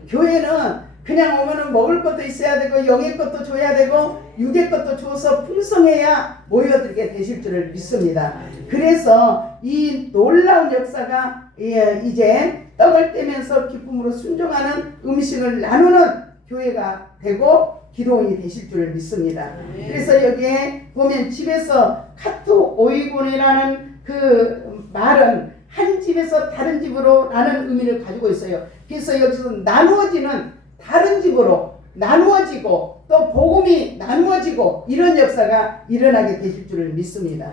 교회는 그냥 오면은 먹을 것도 있어야 되고 영의 것도 줘야 되고 육의 것도 줘서 풍성해야 모여들게 되실 줄을 믿습니다. 그래서 이 놀라운 역사가 이제 떡을 떼면서 기쁨으로 순종하는 음식을 나누는 교회가 되고 기도원이 되실 줄을 믿습니다. 그래서 여기에 보면 집에서 카토 오이곤이라는 그 말은 한 집에서 다른 집으로 라는 의미를 가지고 있어요. 그래서 여기서 나누어지는 다른 집으로 나누어지고 또 복음이 나누어지고 이런 역사가 일어나게 되실 줄을 믿습니다.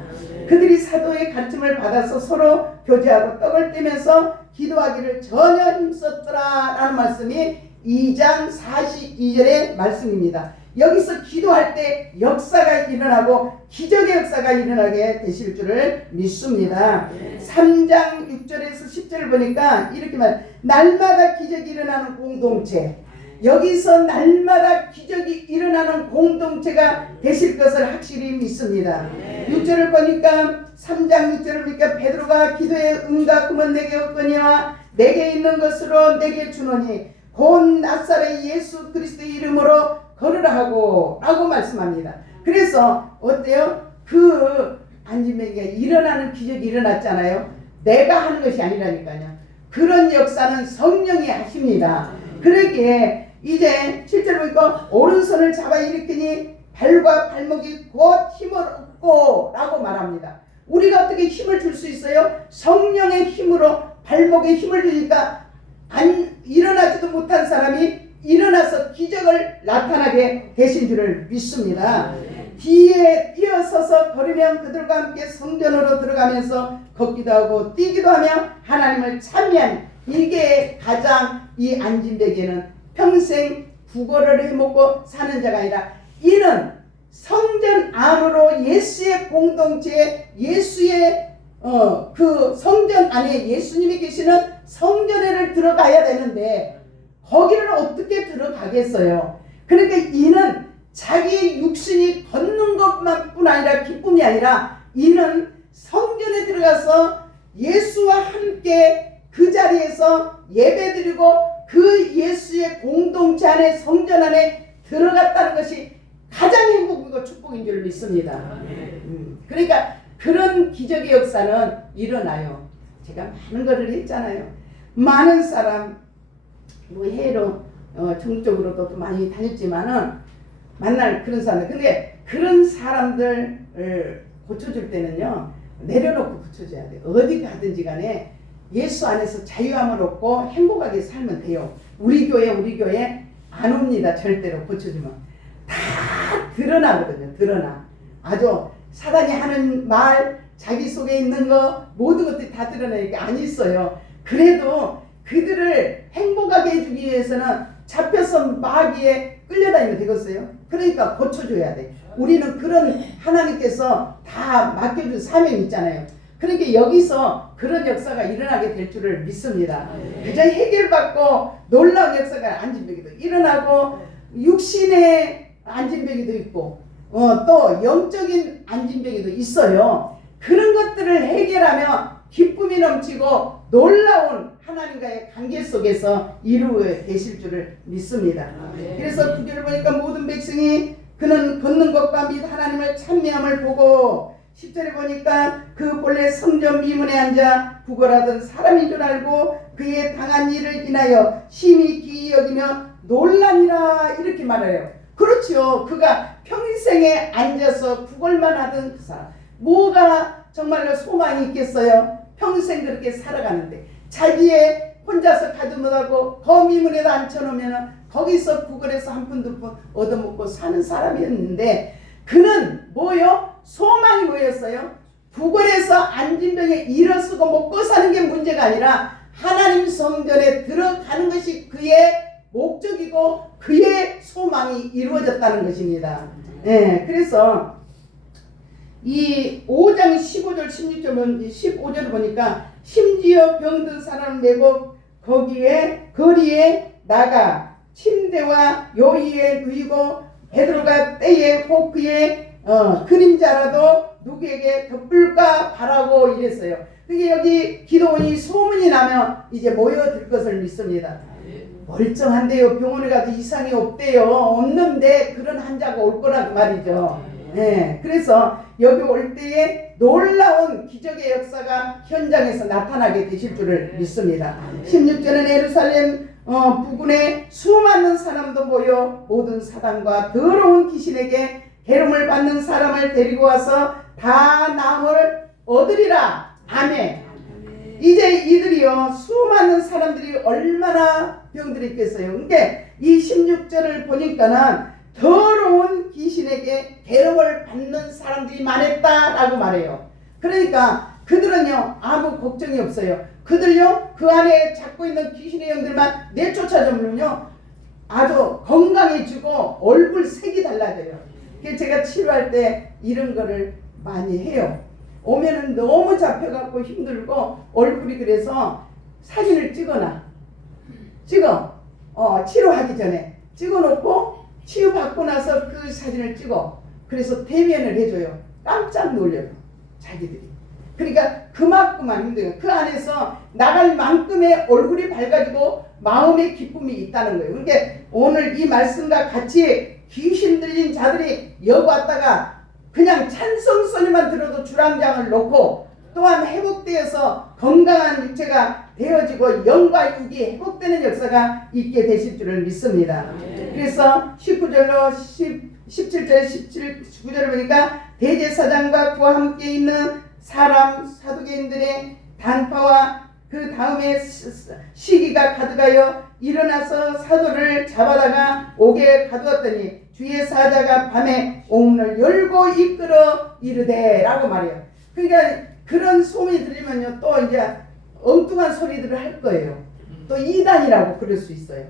그들이 사도의 가르침을 받아서 서로 교제하고 떡을 떼면서 기도하기를 전혀 힘썼더라 라는 말씀이 2장 42절의 말씀입니다. 여기서 기도할 때 역사가 일어나고 기적의 역사가 일어나게 되실 줄을 믿습니다. 3장 6절에서 10절을 보니까 이렇게 날마다 기적이 일어나는 공동체, 여기서 날마다 기적이 일어나는 공동체가 되실 것을 확실히 믿습니다. 6절을 보니까 3장 6절을 보니까 베드로가 기도에 응답하면 내게 없거니와 내게 있는 것으로 내게 주노니 곧 나사렛 예수 그리스도의 이름으로 걸으라 하고 라고 말씀합니다. 그래서 어때요? 그 안진뱅이가 일어나는 기적이 일어났잖아요. 내가 하는 것이 아니라니까요. 그런 역사는 성령이 하십니다. 그러기에 이제 7절 보니까 오른손을 잡아 일으키니 발과 발목이 곧 힘을 얻고 라고 말합니다. 우리가 어떻게 힘을 줄 수 있어요? 성령의 힘으로 발목에 힘을 주니까 일어나지도 못한 사람이 일어나서 기적을 나타나게 되신 줄을 믿습니다. 뒤에 뛰어서서 걸으면 그들과 함께 성전으로 들어가면서 걷기도 하고 뛰기도 하며 하나님을 찬미한, 이게 가장 이 안진뱅이는 평생 국어를 해먹고 사는 자가 아니라 이는 성전 안으로 예수의 공동체에 예수의 그 성전 안에 예수님이 계시는 성전에를 들어가야 되는데 거기를 어떻게 들어가겠어요? 그러니까 이는 자기의 육신이 걷는 것만 뿐 아니라 기쁨이 아니라 이는 성전에 들어가서 예수와 함께 그 자리에서 예배드리고 그 예수의 공동체 안에 성전 안에 들어갔다는 것이 가장 행복이고 축복인 줄 믿습니다. 그러니까 그런 기적의 역사는 일어나요. 제가 많은 것을 했잖아요. 많은 사람 뭐 해외로 정적으로도 또 많이 다녔지만은 만날 그런 사람들. 근데 그런 사람들을 고쳐줄 때는요, 내려놓고 고쳐줘야 돼요. 어디 가든지 간에 예수 안에서 자유함을 얻고 행복하게 살면 돼요. 우리 교회 안 옵니다. 절대로 고쳐주면. 다 드러나거든요. 드러나. 아주 사단이 하는 말, 자기 속에 있는 거 모든 것들이 다 드러나니까 안 있어요. 그래도 그들을 행복하게 해주기 위해서는 잡혀서 마귀에 끌려다니면 되겠어요? 그러니까 고쳐줘야 돼. 우리는 그런 하나님께서 다 맡겨준 사명이 있잖아요. 그러니까 여기서 그런 역사가 일어나게 될 줄을 믿습니다. 그저 해결받고 놀라운 역사가 안진병기도 일어나고 육신의 안진병기도 있고 또 영적인 안진병기도 있어요. 그런 것들을 해결하면 기쁨이 넘치고 놀라운 하나님과의 관계 속에서 이루어되실 줄을 믿습니다. 그래서 9절을 보니까 모든 백성이 그는 걷는 것과 및 하나님을 찬미함을 보고 10절에 보니까 그 본래 성전 미문에 앉아 구걸하던 사람인 줄 알고 그의 당한 일을 인하여 심히 기이 여기며 놀라니라 이렇게 말해요. 그렇죠. 그가 평생에 앉아서 구걸만 하던 그 사람. 뭐가 정말로 소망이 있겠어요? 평생 그렇게 살아가는데 자기의 혼자서 가두못하고 거미문에다 앉혀놓으면 거기서 구걸해서 한 푼 두 푼 얻어먹고 사는 사람이었는데 그는 뭐요? 소망이 뭐였어요? 구걸해서 안진병에 일어서고 먹고 사는 게 문제가 아니라 하나님 성전에 들어가는 것이 그의 목적이고 그의 소망이 이루어졌다는 것입니다. 네, 그래서 이 5장 15절 16절 15절을 보니까 심지어 병든 사람을 메고 거리에 나가 침대와 요이에 누이고 베드로가 때에 포크에 그림자라도 누구에게 덧불까 바라고 이랬어요. 그게 여기 기도원이 소문이 나면 이제 모여들 것을 믿습니다. 멀쩡한데요. 병원에 가도 이상이 없대요. 없는데 그런 환자가 올 거란 말이죠. 네, 그래서 여기 올 때에 놀라운 기적의 역사가 현장에서 나타나게 되실 줄을 믿습니다. 16절은 예루살렘 부근에 수많은 사람도 모여 모든 사단과 더러운 귀신에게 괴로움을 받는 사람을 데리고 와서 다 나음을 얻으리라. 아멘. 이제 이들이요 수많은 사람들이 얼마나 병들이 있겠어요. 그러니까 이 16절을 보니까는 더러운 귀신에게 괴로움을 받는 사람들이 많았다라고 말해요. 그러니까 그들은요 아무 걱정이 없어요. 그들요 그 안에 잡고 있는 귀신의 영들만 내쫓아주면요 아주 건강해지고 얼굴 색이 달라져요. 그래서 제가 치료할 때 이런 거를 많이 해요. 오면은 너무 잡혀갖고 힘들고 얼굴이 그래서 사진을 찍어 치료하기 전에 찍어놓고 치유받고 나서 그 사진을 찍어 그래서 대면을 해줘요. 깜짝 놀려요 자기들이. 그러니까 그만큼만 힘들어요. 그 안에서 나갈 만큼의 얼굴이 밝아지고 마음의 기쁨이 있다는 거예요. 그러니까 오늘 이 말씀과 같이 귀신 들린 자들이 여기 왔다가 그냥 찬송 소리만 들어도 주랑장을 놓고 또한 회복되어서 건강한 육체가 되어지고 영과 육이 회복되는 역사가 있게 되실 줄을 믿습니다. 그래서 19절로 17절 19절을 보니까 대제사장과 그와 함께 있는 사람 사두개인들의 단파와 그 다음에 시기가 가득하여 일어나서 사도를 잡아다가 옥에 가두었더니 주의 사자가 밤에 옥문을 열고 이끌어 이르되 라고 말해요. 그러니까 그런 소문이 들리면요 또 이제 엉뚱한 소리들을 할 거예요. 또 이단이라고 그럴 수 있어요.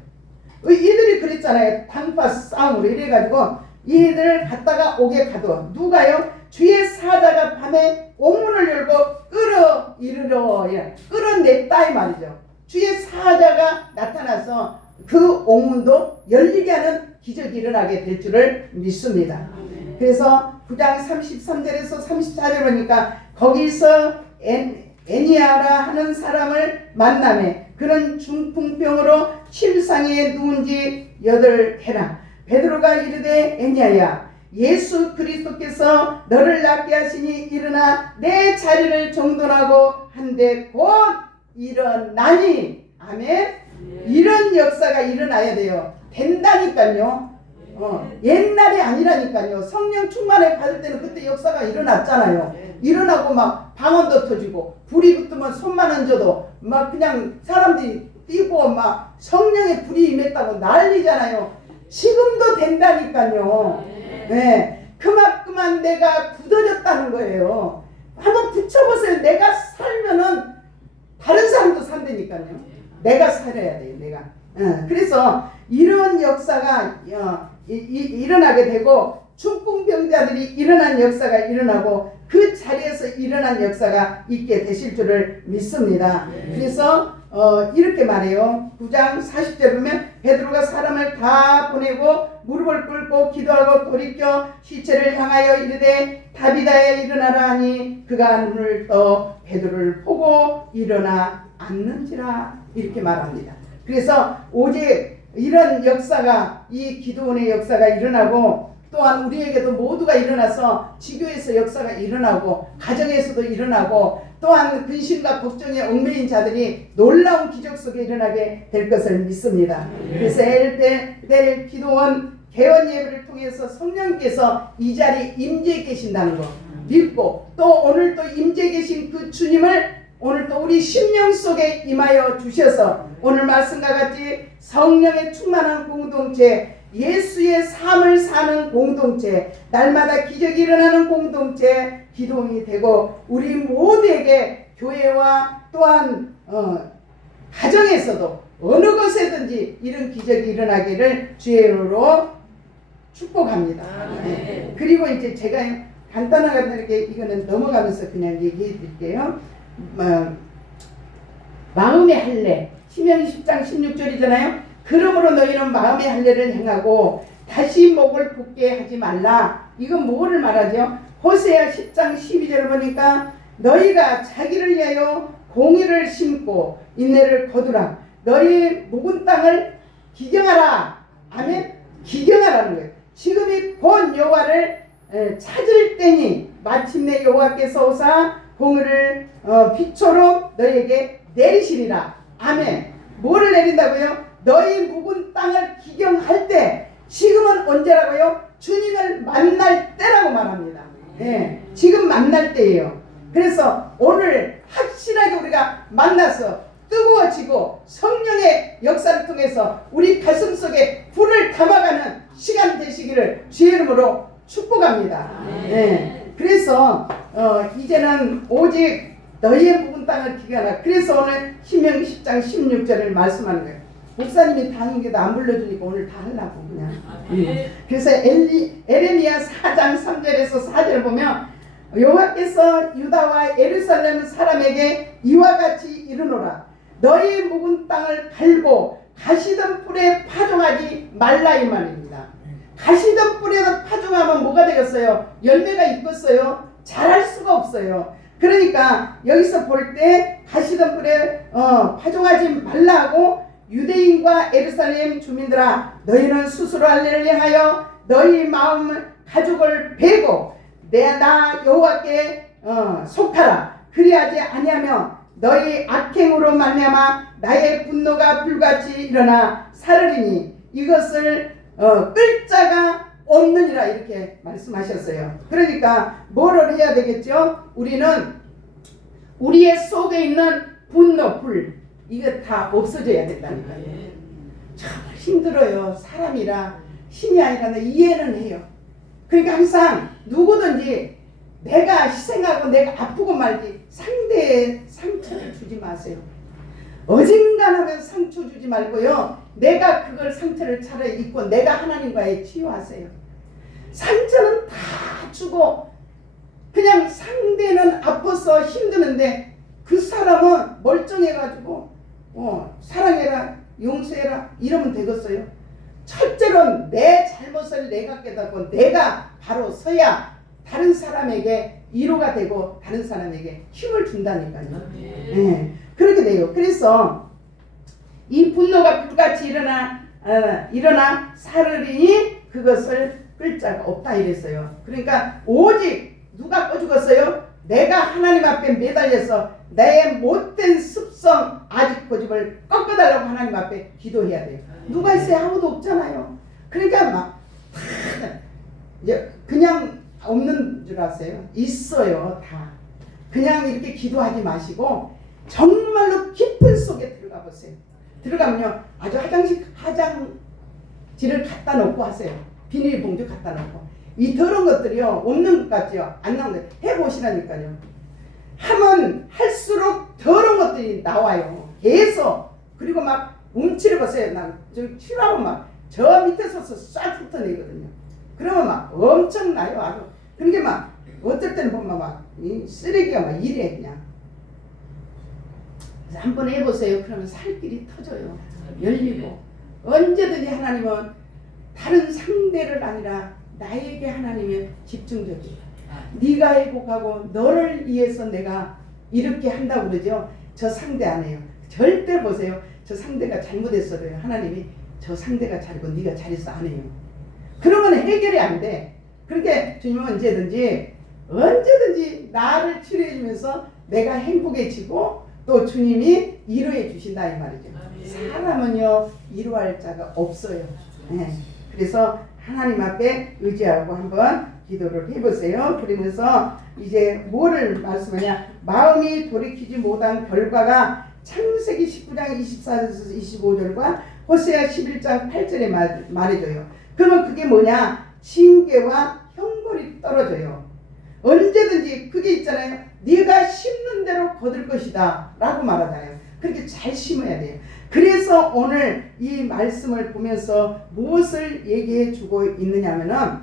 이들이 그랬잖아요. 단파 싸움으로 이래가지고 이들을 갖다가 옥에 가둬. 누가요? 주의 사자가 밤에 옥문을 열고 끌어 이르러 끌어냈다 이 말이죠. 주의 사자가 나타나서 그 옥문도 열리게 하는 기적이 일어나게 될 줄을 믿습니다. 그래서 9장 33절에서 34절 보니까 거기서 애니아라 하는 사람을 만나매 그는 중풍병으로 침상에 누운 지 8해라. 베드로가 이르되 애니아야 예수 그리스도께서 너를 낫게 하시니 일어나 내 자리를 정돈하고 한데 곧 일어나니. 아멘. 이런 역사가 일어나야 돼요. 된다니까요. 옛날이 아니라니까요. 성령 충만을 받을 때는 그때 역사가 일어났잖아요. 일어나고 막 방언도 터지고 불이 붙으면 손만 얹어도 막 그냥 사람들이 뛰고 막 성령의 불이 임했다고 난리잖아요. 지금도 된다니까요. 네, 그만큼만 내가 굳어졌다는 거예요. 한번 붙여보세요. 내가 살면은 다른 사람도 산다니까요. 내가 살아야 돼요. 내가. 그래서 이런 역사가 일어나게 되고 중풍병자들이 일어난 역사가 일어나고 그 자리에서 일어난 역사가 있게 되실 줄을 믿습니다. 그래서 이렇게 말해요. 9장 40절 보면 베드로가 사람을 다 보내고 무릎을 꿇고 기도하고 돌이켜 시체를 향하여 이르되 다비다야 일어나라 하니 그가 눈을 떠 베드로를 보고 일어나 앉는지라 이렇게 말합니다. 그래서 오직 이런 역사가 이 기도원의 역사가 일어나고 또한 우리에게도 모두가 일어나서 지교에서 역사가 일어나고 가정에서도 일어나고 또한 근심과 걱정에 얽매인 자들이 놀라운 기적 속에 일어나게 될 것을 믿습니다. 그래서 엘베델 기도원 개원 예배를 통해서 성령께서 이 자리에 임재해 계신다는 거 믿고 또 오늘 또 임재해 계신 그 주님을 오늘 또 우리 심령 속에 임하여 주셔서 오늘 말씀과 같이 성령의 충만한 공동체, 예수의 삶을 사는 공동체, 날마다 기적이 일어나는 공동체, 기도원이 되고 우리 모두에게 교회와 또한 가정에서도 어느 곳에든지 이런 기적이 일어나기를 주의 이름으로 축복합니다. 네. 그리고 이제 제가 간단하게 이거는 넘어가면서 그냥 얘기해 드릴게요. 마음의 할례 신명기 10장 16절이잖아요. 그러므로 너희는 마음의 할례를 행하고 다시 목을 붓게 하지 말라. 이건 뭐를 말하죠? 호세아 10장 12절 보니까 너희가 자기를 위하여 공의를 심고 인내를 거두라. 너희 묵은 땅을 기경하라. 아멘. 기경하라는 거예요. 지금이 곧 여호와를 찾을 때니 마침내 여호와께서 오사 공의를 빛으로 너희에게 내리시리라. 아멘. 뭐를 내린다고요? 너희 묵은 땅을 기경할 때 지금은 언제라고요? 주님을 만날 때라고 말합니다. 네, 지금 만날 때예요. 그래서 오늘 확실하게 우리가 만나서 뜨거워지고 성령의 역사를 통해서 우리 가슴 속에 불을 담아가는 시간 되시기를 주의 이름으로 축복합니다. 네, 그래서 이제는 오직 너희의 묵은 땅을 기경하라. 그래서 오늘 신명기 10장 16절을 말씀하는 거예요. 목사님이 다행히도 안 불러주니까 오늘 다 하려고 그냥. 그래서 에레미야 4장 3절에서 4절 보면 여호와께서 유다와 예루살렘 사람에게 이와 같이 이르노라. 너희 묵은 땅을 갈고 가시던 뿔에 파종하지 말라 이 말입니다. 가시던 뿔에다 파종하면 뭐가 되겠어요? 열매가 있겠어요? 자랄 수가 없어요. 그러니까 여기서 볼 때 가시던 뿔에 파종하지 말라고 유대인과 예루살렘 주민들아 너희는 스스로 할례를 행하여 너희 마음을 가족을 베고 나 여호와께 속하라. 그리하지 아니하면 너희 악행으로 말미암아 나의 분노가 불같이 일어나 사르리니 이것을 끌 자가 없느니라 이렇게 말씀하셨어요. 그러니까 뭐를 해야 되겠죠? 우리는 우리의 속에 있는 분노, 불 이거 다 없어져야 된다니까요. 정말 힘들어요. 사람이라 신이 아니라 이해는 해요. 그러니까 항상 누구든지 내가 희생하고 내가 아프고 말지 상대에 상처를 주지 마세요. 어진간하면 상처 주지 말고요. 내가 그걸 상처를 차라리 입고 내가 하나님과의 치유하세요. 상처는 다 주고 그냥 상대는 아파서 힘드는데 그 사람은 멀쩡해가지고 사랑해라 용서해라 이러면 되겠어요? 첫째로 내 잘못을 내가 깨닫고 내가 바로 서야 다른 사람에게 위로가 되고 다른 사람에게 힘을 준다니까요. 네, 그렇게 돼요. 그래서 이 분노가 불같이 일어나 사르리니 그것을 끌 자가 없다 이랬어요. 그러니까 오직 누가 꺼주겠어요? 내가 하나님 앞에 매달려서 내 못된 습성 아직 고집을 꺾어달라고 하나님 앞에 기도해야 돼요. 누가 있어요? 아무도 없잖아요. 그러니까 막 이제 그냥 없는 줄 아세요? 있어요. 다. 그냥 이렇게 기도하지 마시고 정말로 깊은 속에 들어가 보세요. 들어가면요 아주 화장지를 갖다 놓고 하세요. 비닐봉지 갖다 놓고 이 더러운 것들이요 없는 것 같죠? 안 나오는 거 해보시라니까요. 하면 할수록 더러운 것들이 나와요. 계속. 그리고 막 움츠려 보세요. 난 저기 튀라면 막 저 밑에 서서 싹 훑어내거든요. 그러면 막 엄청나요. 아주. 그러니까 막 어떨 때는 보면 막 이 쓰레기가 막 이래 그냥. 그래서 한번 해보세요. 그러면 살길이 터져요. 열리고. 언제든지 하나님은 다른 상대를 아니라 나에게 하나님의 집중적이에요. 네가 행복하고 너를 위해서 내가 이렇게 한다고 그러죠. 저 상대 안 해요. 절대 보세요. 저 상대가 잘못했어요. 하나님이 저 상대가 잘고 네가 잘했어 안 해요. 그러면 해결이 안 돼. 그렇게 주님은 언제든지 나를 치료해 주면서 내가 행복해지고 또 주님이 위로해 주신다 이 말이죠. 사람은요 위로할 자가 없어요. 네. 그래서 하나님 앞에 의지하고 한번 기도를 해보세요. 그러면서 이제 뭐를 말씀하냐? 마음이 돌이키지 못한 결과가 창세기 19장 24절에서 25절과 호세아 11장 8절에 말해줘요. 그러면 그게 뭐냐? 징계와 형벌이 떨어져요. 언제든지 그게 있잖아요. 네가 심는 대로 거둘 것이다 라고 말하잖아요. 그렇게 잘 심어야 돼요. 그래서 오늘 이 말씀을 보면서 무엇을 얘기해 주고 있느냐면은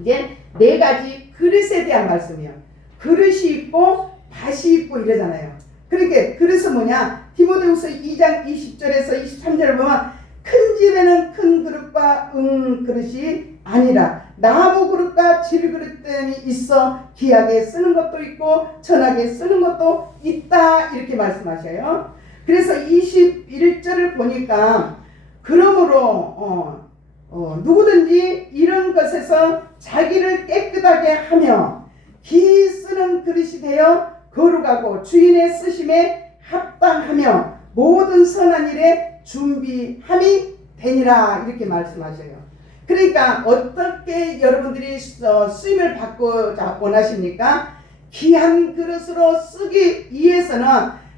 이제 네 가지 그릇에 대한 말씀이에요. 그릇이 있고 밭이 있고 이러잖아요. 그러니까 그릇은 뭐냐? 디모데후서 2장 20절에서 23절을 보면 큰 집에는 큰 그릇과 그릇이 아니라 나무 그릇과 질 그릇들이 있어 귀하게 쓰는 것도 있고 천하게 쓰는 것도 있다 이렇게 말씀하셔요. 그래서 21절을 보니까 그러므로 누구든지 이런 것에서 자기를 깨끗하게 하며 기 쓰는 그릇이 되어 거룩하고 주인의 쓰심에 합당하며 모든 선한 일에 준비함이 되니라 이렇게 말씀하셔요. 그러니까 어떻게 여러분들이 쓰임을 받고자 원하십니까? 귀한 그릇으로 쓰기 위해서는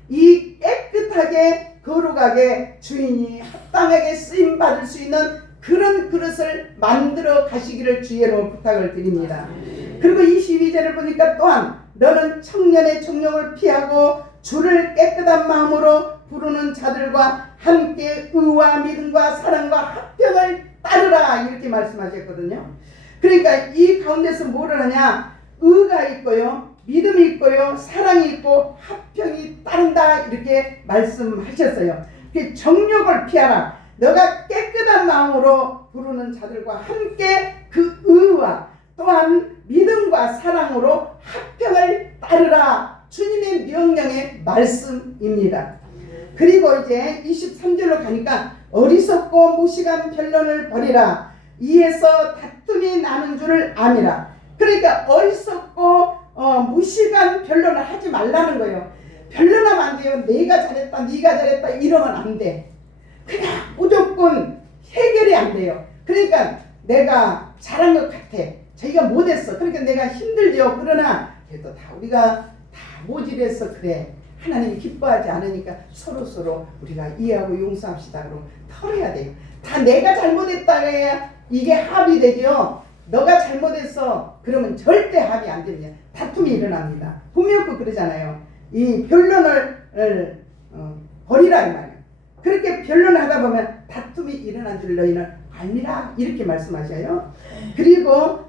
이 깨끗하게 거룩하게 주인이 합당하게 쓰임 받을 수 있는 그런 그릇을 만들어 가시기를 주의로 부탁을 드립니다. 그리고 22절을 보니까 또한 너는 청년의 정욕을 피하고 주를 깨끗한 마음으로 부르는 자들과 함께 의와 믿음과 사랑과 합평을 따르라 이렇게 말씀하셨거든요. 그러니까 이 가운데서 뭐를 하냐? 의가 있고요, 믿음이 있고요, 사랑이 있고 합평이 따른다 이렇게 말씀하셨어요. 정욕을 피하라. 너가 깨끗한 마음으로 부르는 자들과 함께 그 의와 또한 믿음과 사랑으로 합평을 따르라. 주님의 명령의 말씀입니다. 그리고 이제 23절로 가니까 어리석고 무식한 변론을 버리라. 이에서 다툼이 나는 줄을 아미라. 그러니까 어리석고 무식한 변론을 하지 말라는 거예요. 변론하면 안 돼요. 내가 잘했다, 네가 잘했다 이러면 안 돼. 그냥 무조건 해결이 안 돼요. 그러니까 내가 잘한 것 같아. 자기가 못했어. 그러니까 내가 힘들죠. 그러나 그래도 다 우리가 다 모질해서 그래. 하나님이 기뻐하지 않으니까 서로 우리가 이해하고 용서합시다. 그러고 털어야 돼요. 다 내가 잘못했다 해야 이게 합의 되죠. 너가 잘못했어. 그러면 절대 합의 안 됩니다. 다툼이 일어납니다. 분명히 그러잖아요. 이 변론을 버리라 이 말이에요. 그렇게 변론하다 보면 다툼이 일어난 줄 너희는 알미라 이렇게 말씀하셔요. 그리고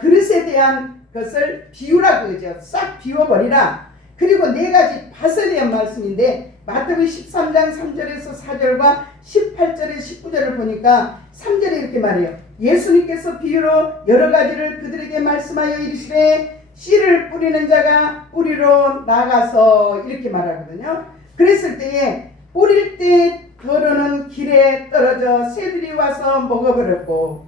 그릇에 대한 것을 비우라 그러죠. 싹 비워버리라. 그리고 네 가지 밭에 대한 말씀인데 마태복음 13장 3절에서 4절과 18절에 19절을 보니까 3절에 이렇게 말해요. 예수님께서 비유로 여러 가지를 그들에게 말씀하여 이르시되 씨를 뿌리는 자가 뿌리로 나가서 이렇게 말하거든요. 그랬을 때에 뿌릴 때 더러는 길에 떨어져 새들이 와서 먹어버렸고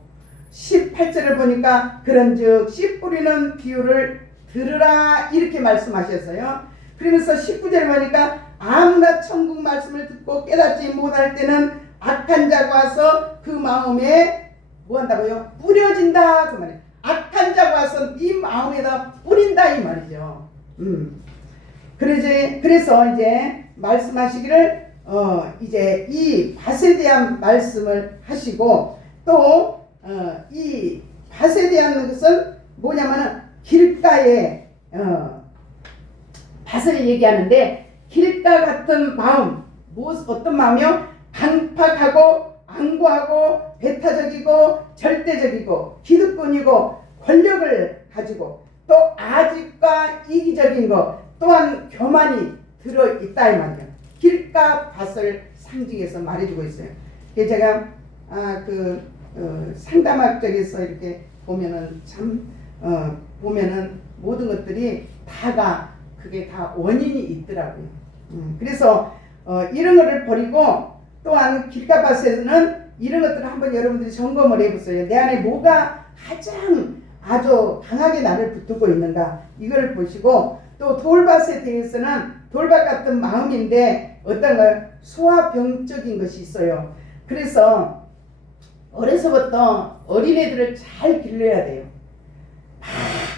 18절을 보니까 그런즉 씨 뿌리는 비유를 들으라 이렇게 말씀하셨어요. 그러면서 19절에 보니까 아무나 천국 말씀을 듣고 깨닫지 못할 때는 악한 자가 와서 그 마음에 뭐 한다고요? 뿌려진다 그 말이에요. 악한 자가 와서 네 마음에다 뿌린다 이 말이죠. 그래서 이제 말씀하시기를 이제 이 밭에 대한 말씀을 하시고 또 이 밭에 대한 것은 뭐냐면은 길가에 밭을 얘기하는데 길가 같은 마음 어떤 마음이요? 강팍하고 안구하고 배타적이고 절대적이고 기득권이고 권력을 가지고 또 아집과 이기적인 것 또한 교만이 들어있다 이 말이에요. 길가 밭을 상징해서 말해주고 있어요. 제가 상담학 쪽에서 이렇게 보면은 참 보면은 모든 것들이 그게 다 원인이 있더라고요. 그래서 이런 거를 버리고 또한 길가밭에서는 이런 것들을 한번 여러분들이 점검을 해보세요. 내 안에 뭐가 가장 아주 강하게 나를 붙들고 있는가 이걸 보시고 또 돌밭에 대해서는 돌밭 같은 마음인데 어떤 걸 소화병적인 것이 있어요. 그래서 어려서부터 어린애들을 잘 길러야 돼요. 막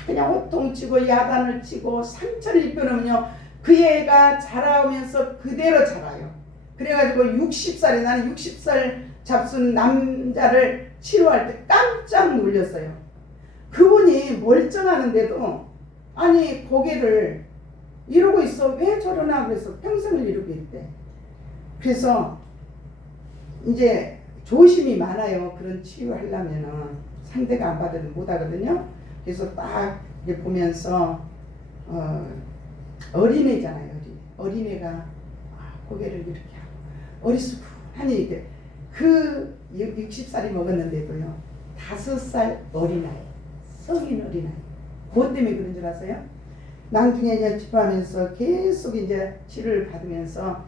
그냥 호통치고 야단을 치고 상처를 입혀놓으면요 그 애가 자라오면서 그대로 자라요. 그래가지고 60살에 나는 60살 잡순 남자를 치료할 때 깜짝 놀랐어요. 그분이 멀쩡하는데도 아니 고개를 이러고 있어. 왜 저러나 그래서 평생을 이러고 있대. 그래서 이제 조심이 많아요. 그런 치유하려면은 상대가 안 받으면 못 하거든요. 그래서 딱 이렇게 보면서 어린애잖아요. 어린애가 고개를 이렇게 하고 어리숙하니 이렇게 그 60살이 먹었는데도요 5살 어린아이 성인 어린아이 그것 때문에 그런 줄 아세요? 나중에 이제 치료하면서 계속 이제 치료를 받으면서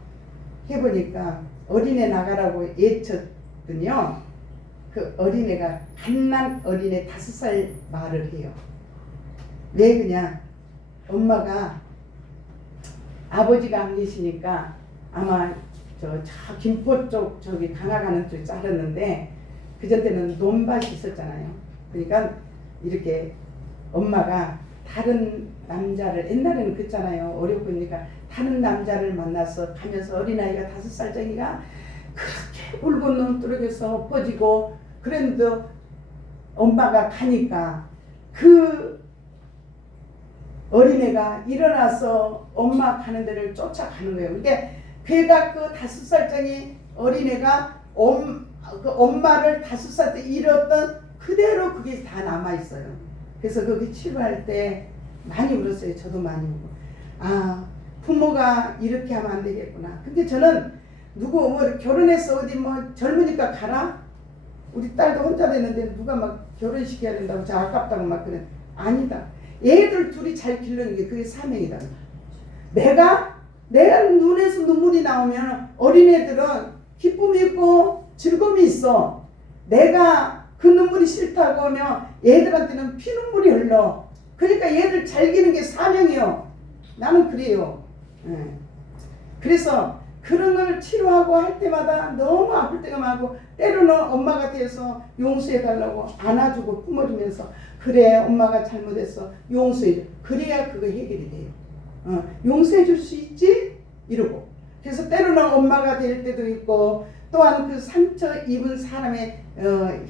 해보니까 어린애 나가라고 예쳤더니요 그 어린애가 갓난 어린애 5살 말을 해요. 왜 그냥 엄마가 아버지가 안 계시니까 아마 저 김포 쪽 저기 강화가는 쪽 자랐는데 그전 때는 논밭이 있었잖아요. 그러니까 이렇게 엄마가 다른 남자를 옛날에는 그랬잖아요. 어렵고 그러니까 다른 남자를 만나서 가면서 어린아이가 5살짜리가 그렇게 붉은 눈두룩에서 엎어지고 그랬는데 엄마가 가니까 그 어린애가 일어나서 엄마 가는 데를 쫓아가는 거예요. 그러니까 걔가 그 5살짜리 어린애가 그 엄마를 5살 때 잃었던 그대로 그게 다 남아있어요. 그래서 거기 치료할 때 많이 울었어요. 저도 많이 울고. 아, 부모가 이렇게 하면 안 되겠구나. 근데 저는 누구 뭐 결혼해서 어디 뭐 젊으니까 가라? 우리 딸도 혼자 됐는데 누가 막 결혼시켜야 된다고 저 아깝다고 막 그래. 아니다. 얘들 둘이 잘 기르는 게 그게 사명이다. 내가 눈에서 눈물이 나오면 어린애들은 기쁨이 있고 즐거움이 있어. 내가 그 눈물이 싫다고 하면 얘들한테는 피눈물이 흘러. 그러니까 얘들 잘 기르는 게 사명이요. 나는 그래요. 그래서 그런 걸 치료하고 할 때마다 너무 아플 때가 많고 때로는 엄마가 돼서 용서해달라고 안아주고 품어주면서 그래 엄마가 잘못했어 용서해줘. 그래야 그거 해결이 돼요. 용서해줄 수 있지? 이러고. 그래서 때로는 엄마가 될 때도 있고 또한 그 상처 입은 사람의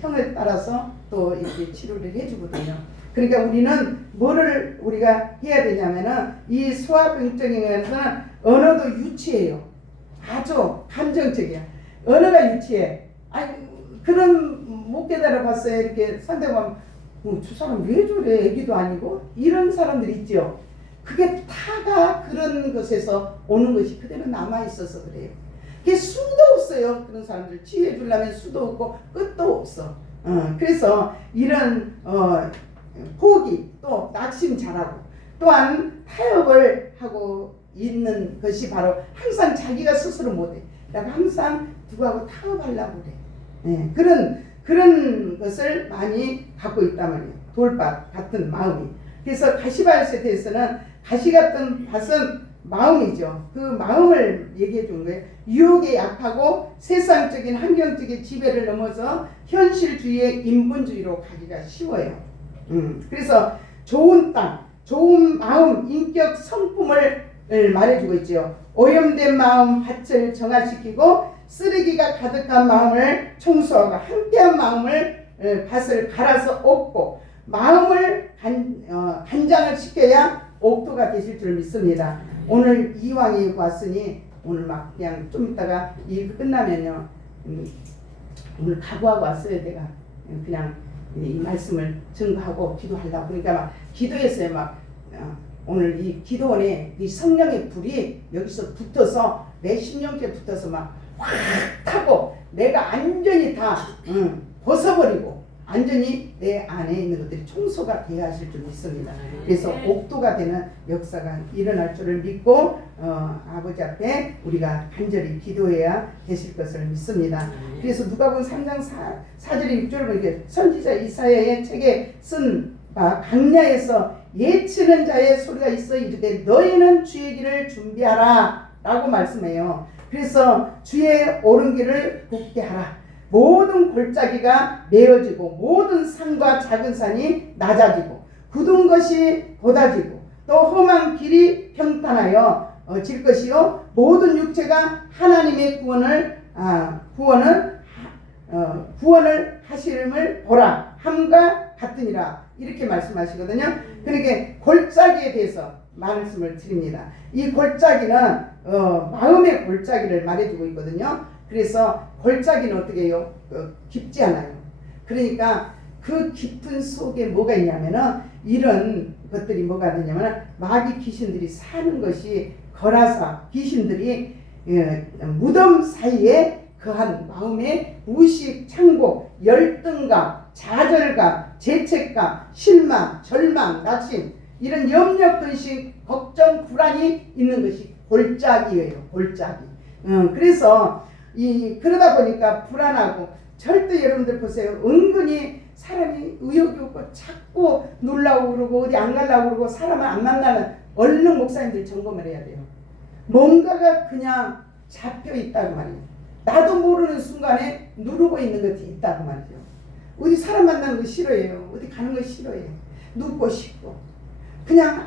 형을 따라서 또 이렇게 치료를 해주거든요. 그러니까 우리는 뭐를 우리가 해야 되냐면은 이 소아병적인 것은 언어도 유치해요. 아주 감정적이야. 언어가 유치해. 아니 그런 못 깨달아 봤어요. 이렇게 상대방 저 사람 왜 저래? 애기도 아니고 이런 사람들 있죠. 그게 타가 그런 것에서 오는 것이 그대로 남아있어서 그래요. 그게 수도 없어요. 그런 사람들 치유해 주려면 수도 없고 끝도 없어. 그래서 이런 포기 또 낙심 잘하고 또한 타협을 하고 있는 것이 바로 항상 자기가 스스로 못해. 그러니까 항상 누구하고 타협하려고 그래. 네, 그런 것을 많이 갖고 있단 말이에요. 돌밭 같은 마음이. 그래서 가시밭에 대해서는 가시 같은 밭은 마음이죠. 그 마음을 얘기해 준 거예요. 유혹에 약하고 세상적인 환경적인 지배를 넘어서 현실주의의 인본주의로 가기가 쉬워요. 그래서 좋은 땅, 좋은 마음, 인격, 성품을 말해주고 있죠. 오염된 마음 밭을 정화시키고 쓰레기가 가득한 마음을 청소하고 함께한 마음을 밭을 갈아서 엎고 마음을 간장을 시켜야 옥토가 되실 줄 믿습니다. 오늘 이왕이 왔으니 오늘 막 그냥 좀 이따가 일 끝나면요 오늘 각오하고 왔어요. 내가 그냥 이 말씀을 증거하고 기도하려고. 그러니까 막 기도했어요. 막 오늘 이 기도원에 이 성령의 불이 여기서 붙어서 내 심령께 붙어서 막 확 타고 내가 완전히 다 벗어버리고 완전히 내 안에 있는 것들이 청소가 되어야 하실 줄 믿습니다. 그래서 옥토가 되는 역사가 일어날 줄을 믿고 아버지 앞에 우리가 간절히 기도해야 되실 것을 믿습니다. 그래서 누가복음 3장 4절에 6절을 보니까 선지자 이사야의 책에 쓴 바 강야에서 예치는 자의 소리가 있어 이르되 너희는 주의 길을 준비하라 라고 말씀해요. 그래서 주의 옳은 길을 굽게 하라. 모든 골짜기가 메어지고 모든 산과 작은 산이 낮아지고 굳은 것이 곧아지고 또 험한 길이 평탄하여 질 것이요 모든 육체가 하나님의 구원을 하심을 보라 함과 같으니라 이렇게 말씀하시거든요. 그러니까 골짜기에 대해서 말씀을 드립니다. 이 골짜기는 마음의 골짜기를 말해주고 있거든요. 그래서 골짜기는 어떻게 해요? 깊지 않아요. 그러니까 그 깊은 속에 뭐가 있냐면은 이런 것들이 뭐가 되냐면 마귀 귀신들이 사는 것이 거라사 귀신들이 무덤 사이에 그한 마음의 무식, 창고, 열등감, 좌절감, 죄책감, 실망, 절망, 낙심 이런 염려, 근심, 걱정, 불안이 있는 것이 골짜기예요. 골짜기. 그래서 그러다 보니까 불안하고 절대 여러분들 보세요. 은근히 사람이 의욕이 없고 자꾸 놀라고 그러고 어디 안 가려고 그러고 사람을 안 만나는 얼른 목사님들 점검을 해야 돼요. 뭔가가 그냥 잡혀 있다고 말이에요. 나도 모르는 순간에 누르고 있는 것이 있다고 말이죠. 어디 사람 만나는 거 싫어해요. 어디 가는 거 싫어해요. 눕고 싶고 그냥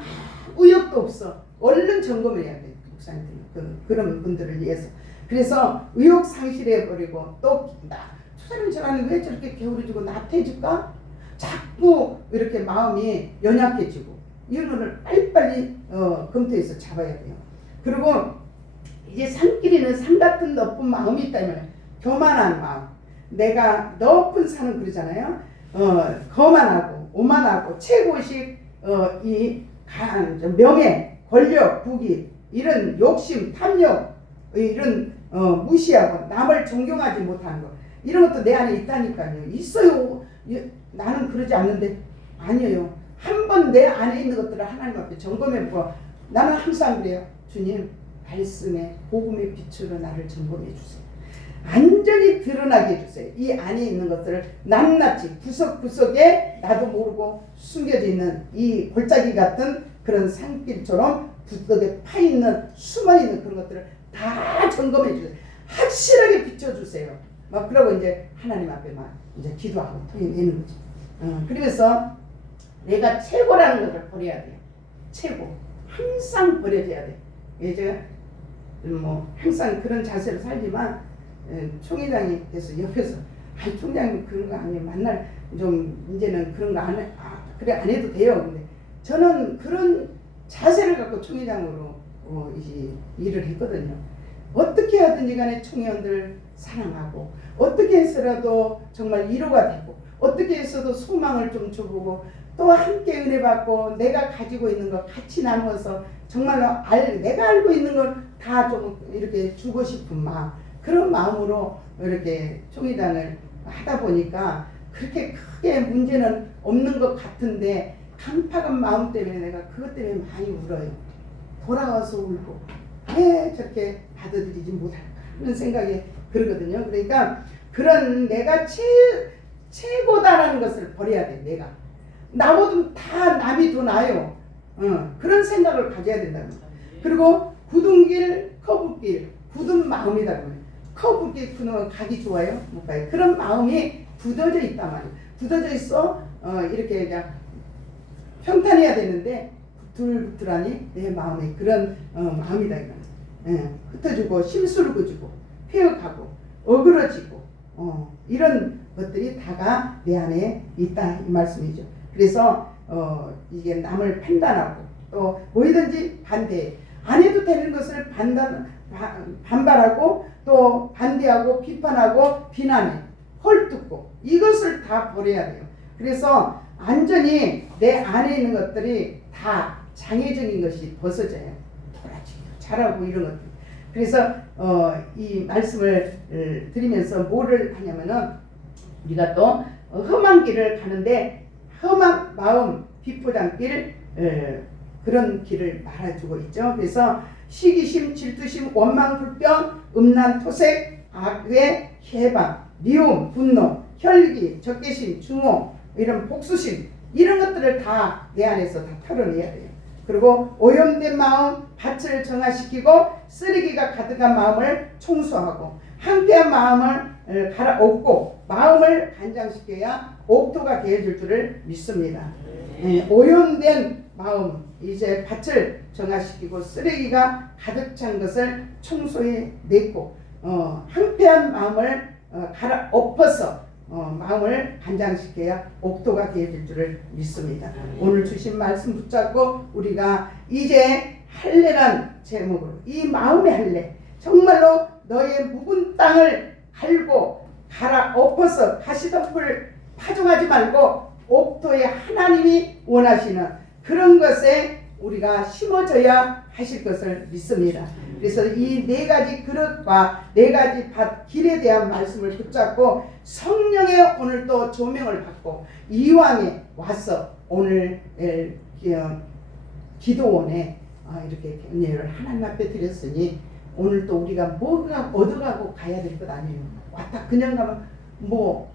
의욕도 없어. 얼른 점검을 해야 돼요. 목사님들 그런 분들을 위해서. 그래서 의욕 상실해버리고 또 저 사람이 저라는 왜 저렇게 게으르지고 나태해질까? 자꾸 이렇게 마음이 연약해지고 이런 거를 빨리빨리 검토해서 잡아야 돼요. 그리고 이제 산길에는 산 같은 높은 마음이 있다면 교만한 마음. 내가 높은 산은 그러잖아요. 거만하고 오만하고 최고식 이 명예, 권력, 부귀 이런 욕심, 탐욕 이런 무시하고 남을 존경하지 못하는 거 이런 것도 내 안에 있다니까요. 있어요. 나는 그러지 않는데 아니에요. 한번 내 안에 있는 것들을 하나님 앞에 점검해보고 나는 항상 그래요. 주님 말씀에 복음의 빛으로 나를 점검해 주세요. 완전히 드러나게 해주세요. 이 안에 있는 것들을 낱낱이 구석구석에 나도 모르고 숨겨져 있는 이 골짜기 같은 그런 산길처럼 구석에 파있는 숨어있는 그런 것들을 다 점검해 주세요. 확실하게 비춰주세요. 막 그러고 이제 하나님 앞에 막 이제 기도하고 토해내는 거지. 그래서 내가 최고라는 것을 버려야 돼요. 최고. 항상 버려져야 돼. 제가 뭐 항상 그런 자세로 살지만 총회장이 돼서 옆에서 총장님 그런 거 아니에요. 만날 좀 이제는 그런 거 안 해. 그래 안 해도 돼요. 근데 저는 그런 자세를 갖고 총회장으로 일을 했거든요. 어떻게 하든지 간에 총회원들 사랑하고 어떻게 해서라도 정말 위로가 되고 어떻게 해서도 소망을 좀 줘보고 또 함께 은혜 받고 내가 가지고 있는 거 같이 나누어서 정말로 내가 알고 있는 걸 다 좀 이렇게 주고 싶은 마음, 그런 마음으로 이렇게 총회장을 하다 보니까 그렇게 크게 문제는 없는 것 같은데 강팍한 마음 때문에 내가 그것 때문에 많이 울어요. 돌아와서 울고 왜 저렇게 받아들이지 못할까 하는 생각이 그러거든요. 그러니까 그런 내가 최고다라는 것을 버려야 돼. 내가 나보다 다 남이 더 나아요. 그런 생각을 가져야 된다는 거예요. 그리고 굳은 길, 커브길, 굳은 마음이다. 커브길 그는 가기 좋아요? 못 가요. 그런 마음이 굳어져 있단 말이에요. 굳어져 있어. 이렇게 그냥 평탄해야 되는데 부틀부틀하니 내 마음이 그런 마음이다. 흩어지고 심술구지고 폐역하고 어그러지고 이런 것들이 다가 내 안에 있다 이 말씀이죠. 그래서 이게 남을 판단하고 또 뭐든지 반대 안 해도 되는 것을 반발하고 또 반대하고 비판하고 비난해 헐뜯고 이것을 다 버려야 돼요. 그래서 완전히 내 안에 있는 것들이 다 장애적인 것이 벗어져요. 돌아지기도 잘하고 이런 것들. 그래서 이 말씀을 드리면서 뭐를 하냐면은 우리가 또 험한 길을 가는데 험한 마음 비포장길 그런 길을 말해주고 있죠. 그래서 시기심, 질투심, 원망, 불평, 음란, 토색, 악의 해방, 미움, 분노, 혈기, 적개심, 증오, 이런 복수심 이런 것들을 다 내 안에서 다 털어내야 돼요. 그리고 오염된 마음 밭을 정화시키고 쓰레기가 가득한 마음을 청소하고 황폐한 마음을 갈아엎고 마음을 간장시켜야 옥토가 개어질 줄을 믿습니다. 오염된 마음 이제 밭을 정화시키고 쓰레기가 가득 찬 것을 청소해내고 황폐한 마음을 갈아엎어서 마음을 간장시켜야 옥토가 되어질 줄을 믿습니다. 오늘 주신 말씀 붙잡고 우리가 이제 할례란 제목으로 이 마음의 할례 정말로 너의 묵은 땅을 갈고 갈아엎어서 가시덤불 파종하지 말고 옥토에 하나님이 원하시는 그런 것에 우리가 심어져야 하실 것을 믿습니다. 그래서 이 네 가지 그릇과 네 가지 밭 길에 대한 말씀을 붙잡고 성령의 오늘 또 조명을 받고 이왕에 와서 오늘 기도원에 이렇게 격려를 하나님 앞에 드렸으니 오늘 또 우리가 뭐가 얻어가고 가야 될 것 아니에요. 왔다 그냥 가면 뭐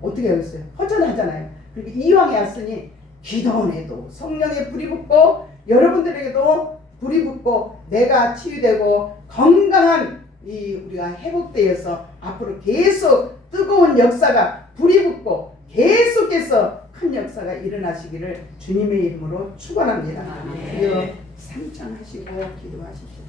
어떻게 하겠어요? 허전하잖아요. 그리고 이왕에 왔으니 기도원에도 성령의 불이 붙고 여러분들에게도 불이 붙고 내가 치유되고 건강한 우리가 회복되어서 앞으로 계속 뜨거운 역사가 불이 붙고 계속해서 큰 역사가 일어나시기를 주님의 이름으로 축원합니다. 상장하시고 기도하십시오.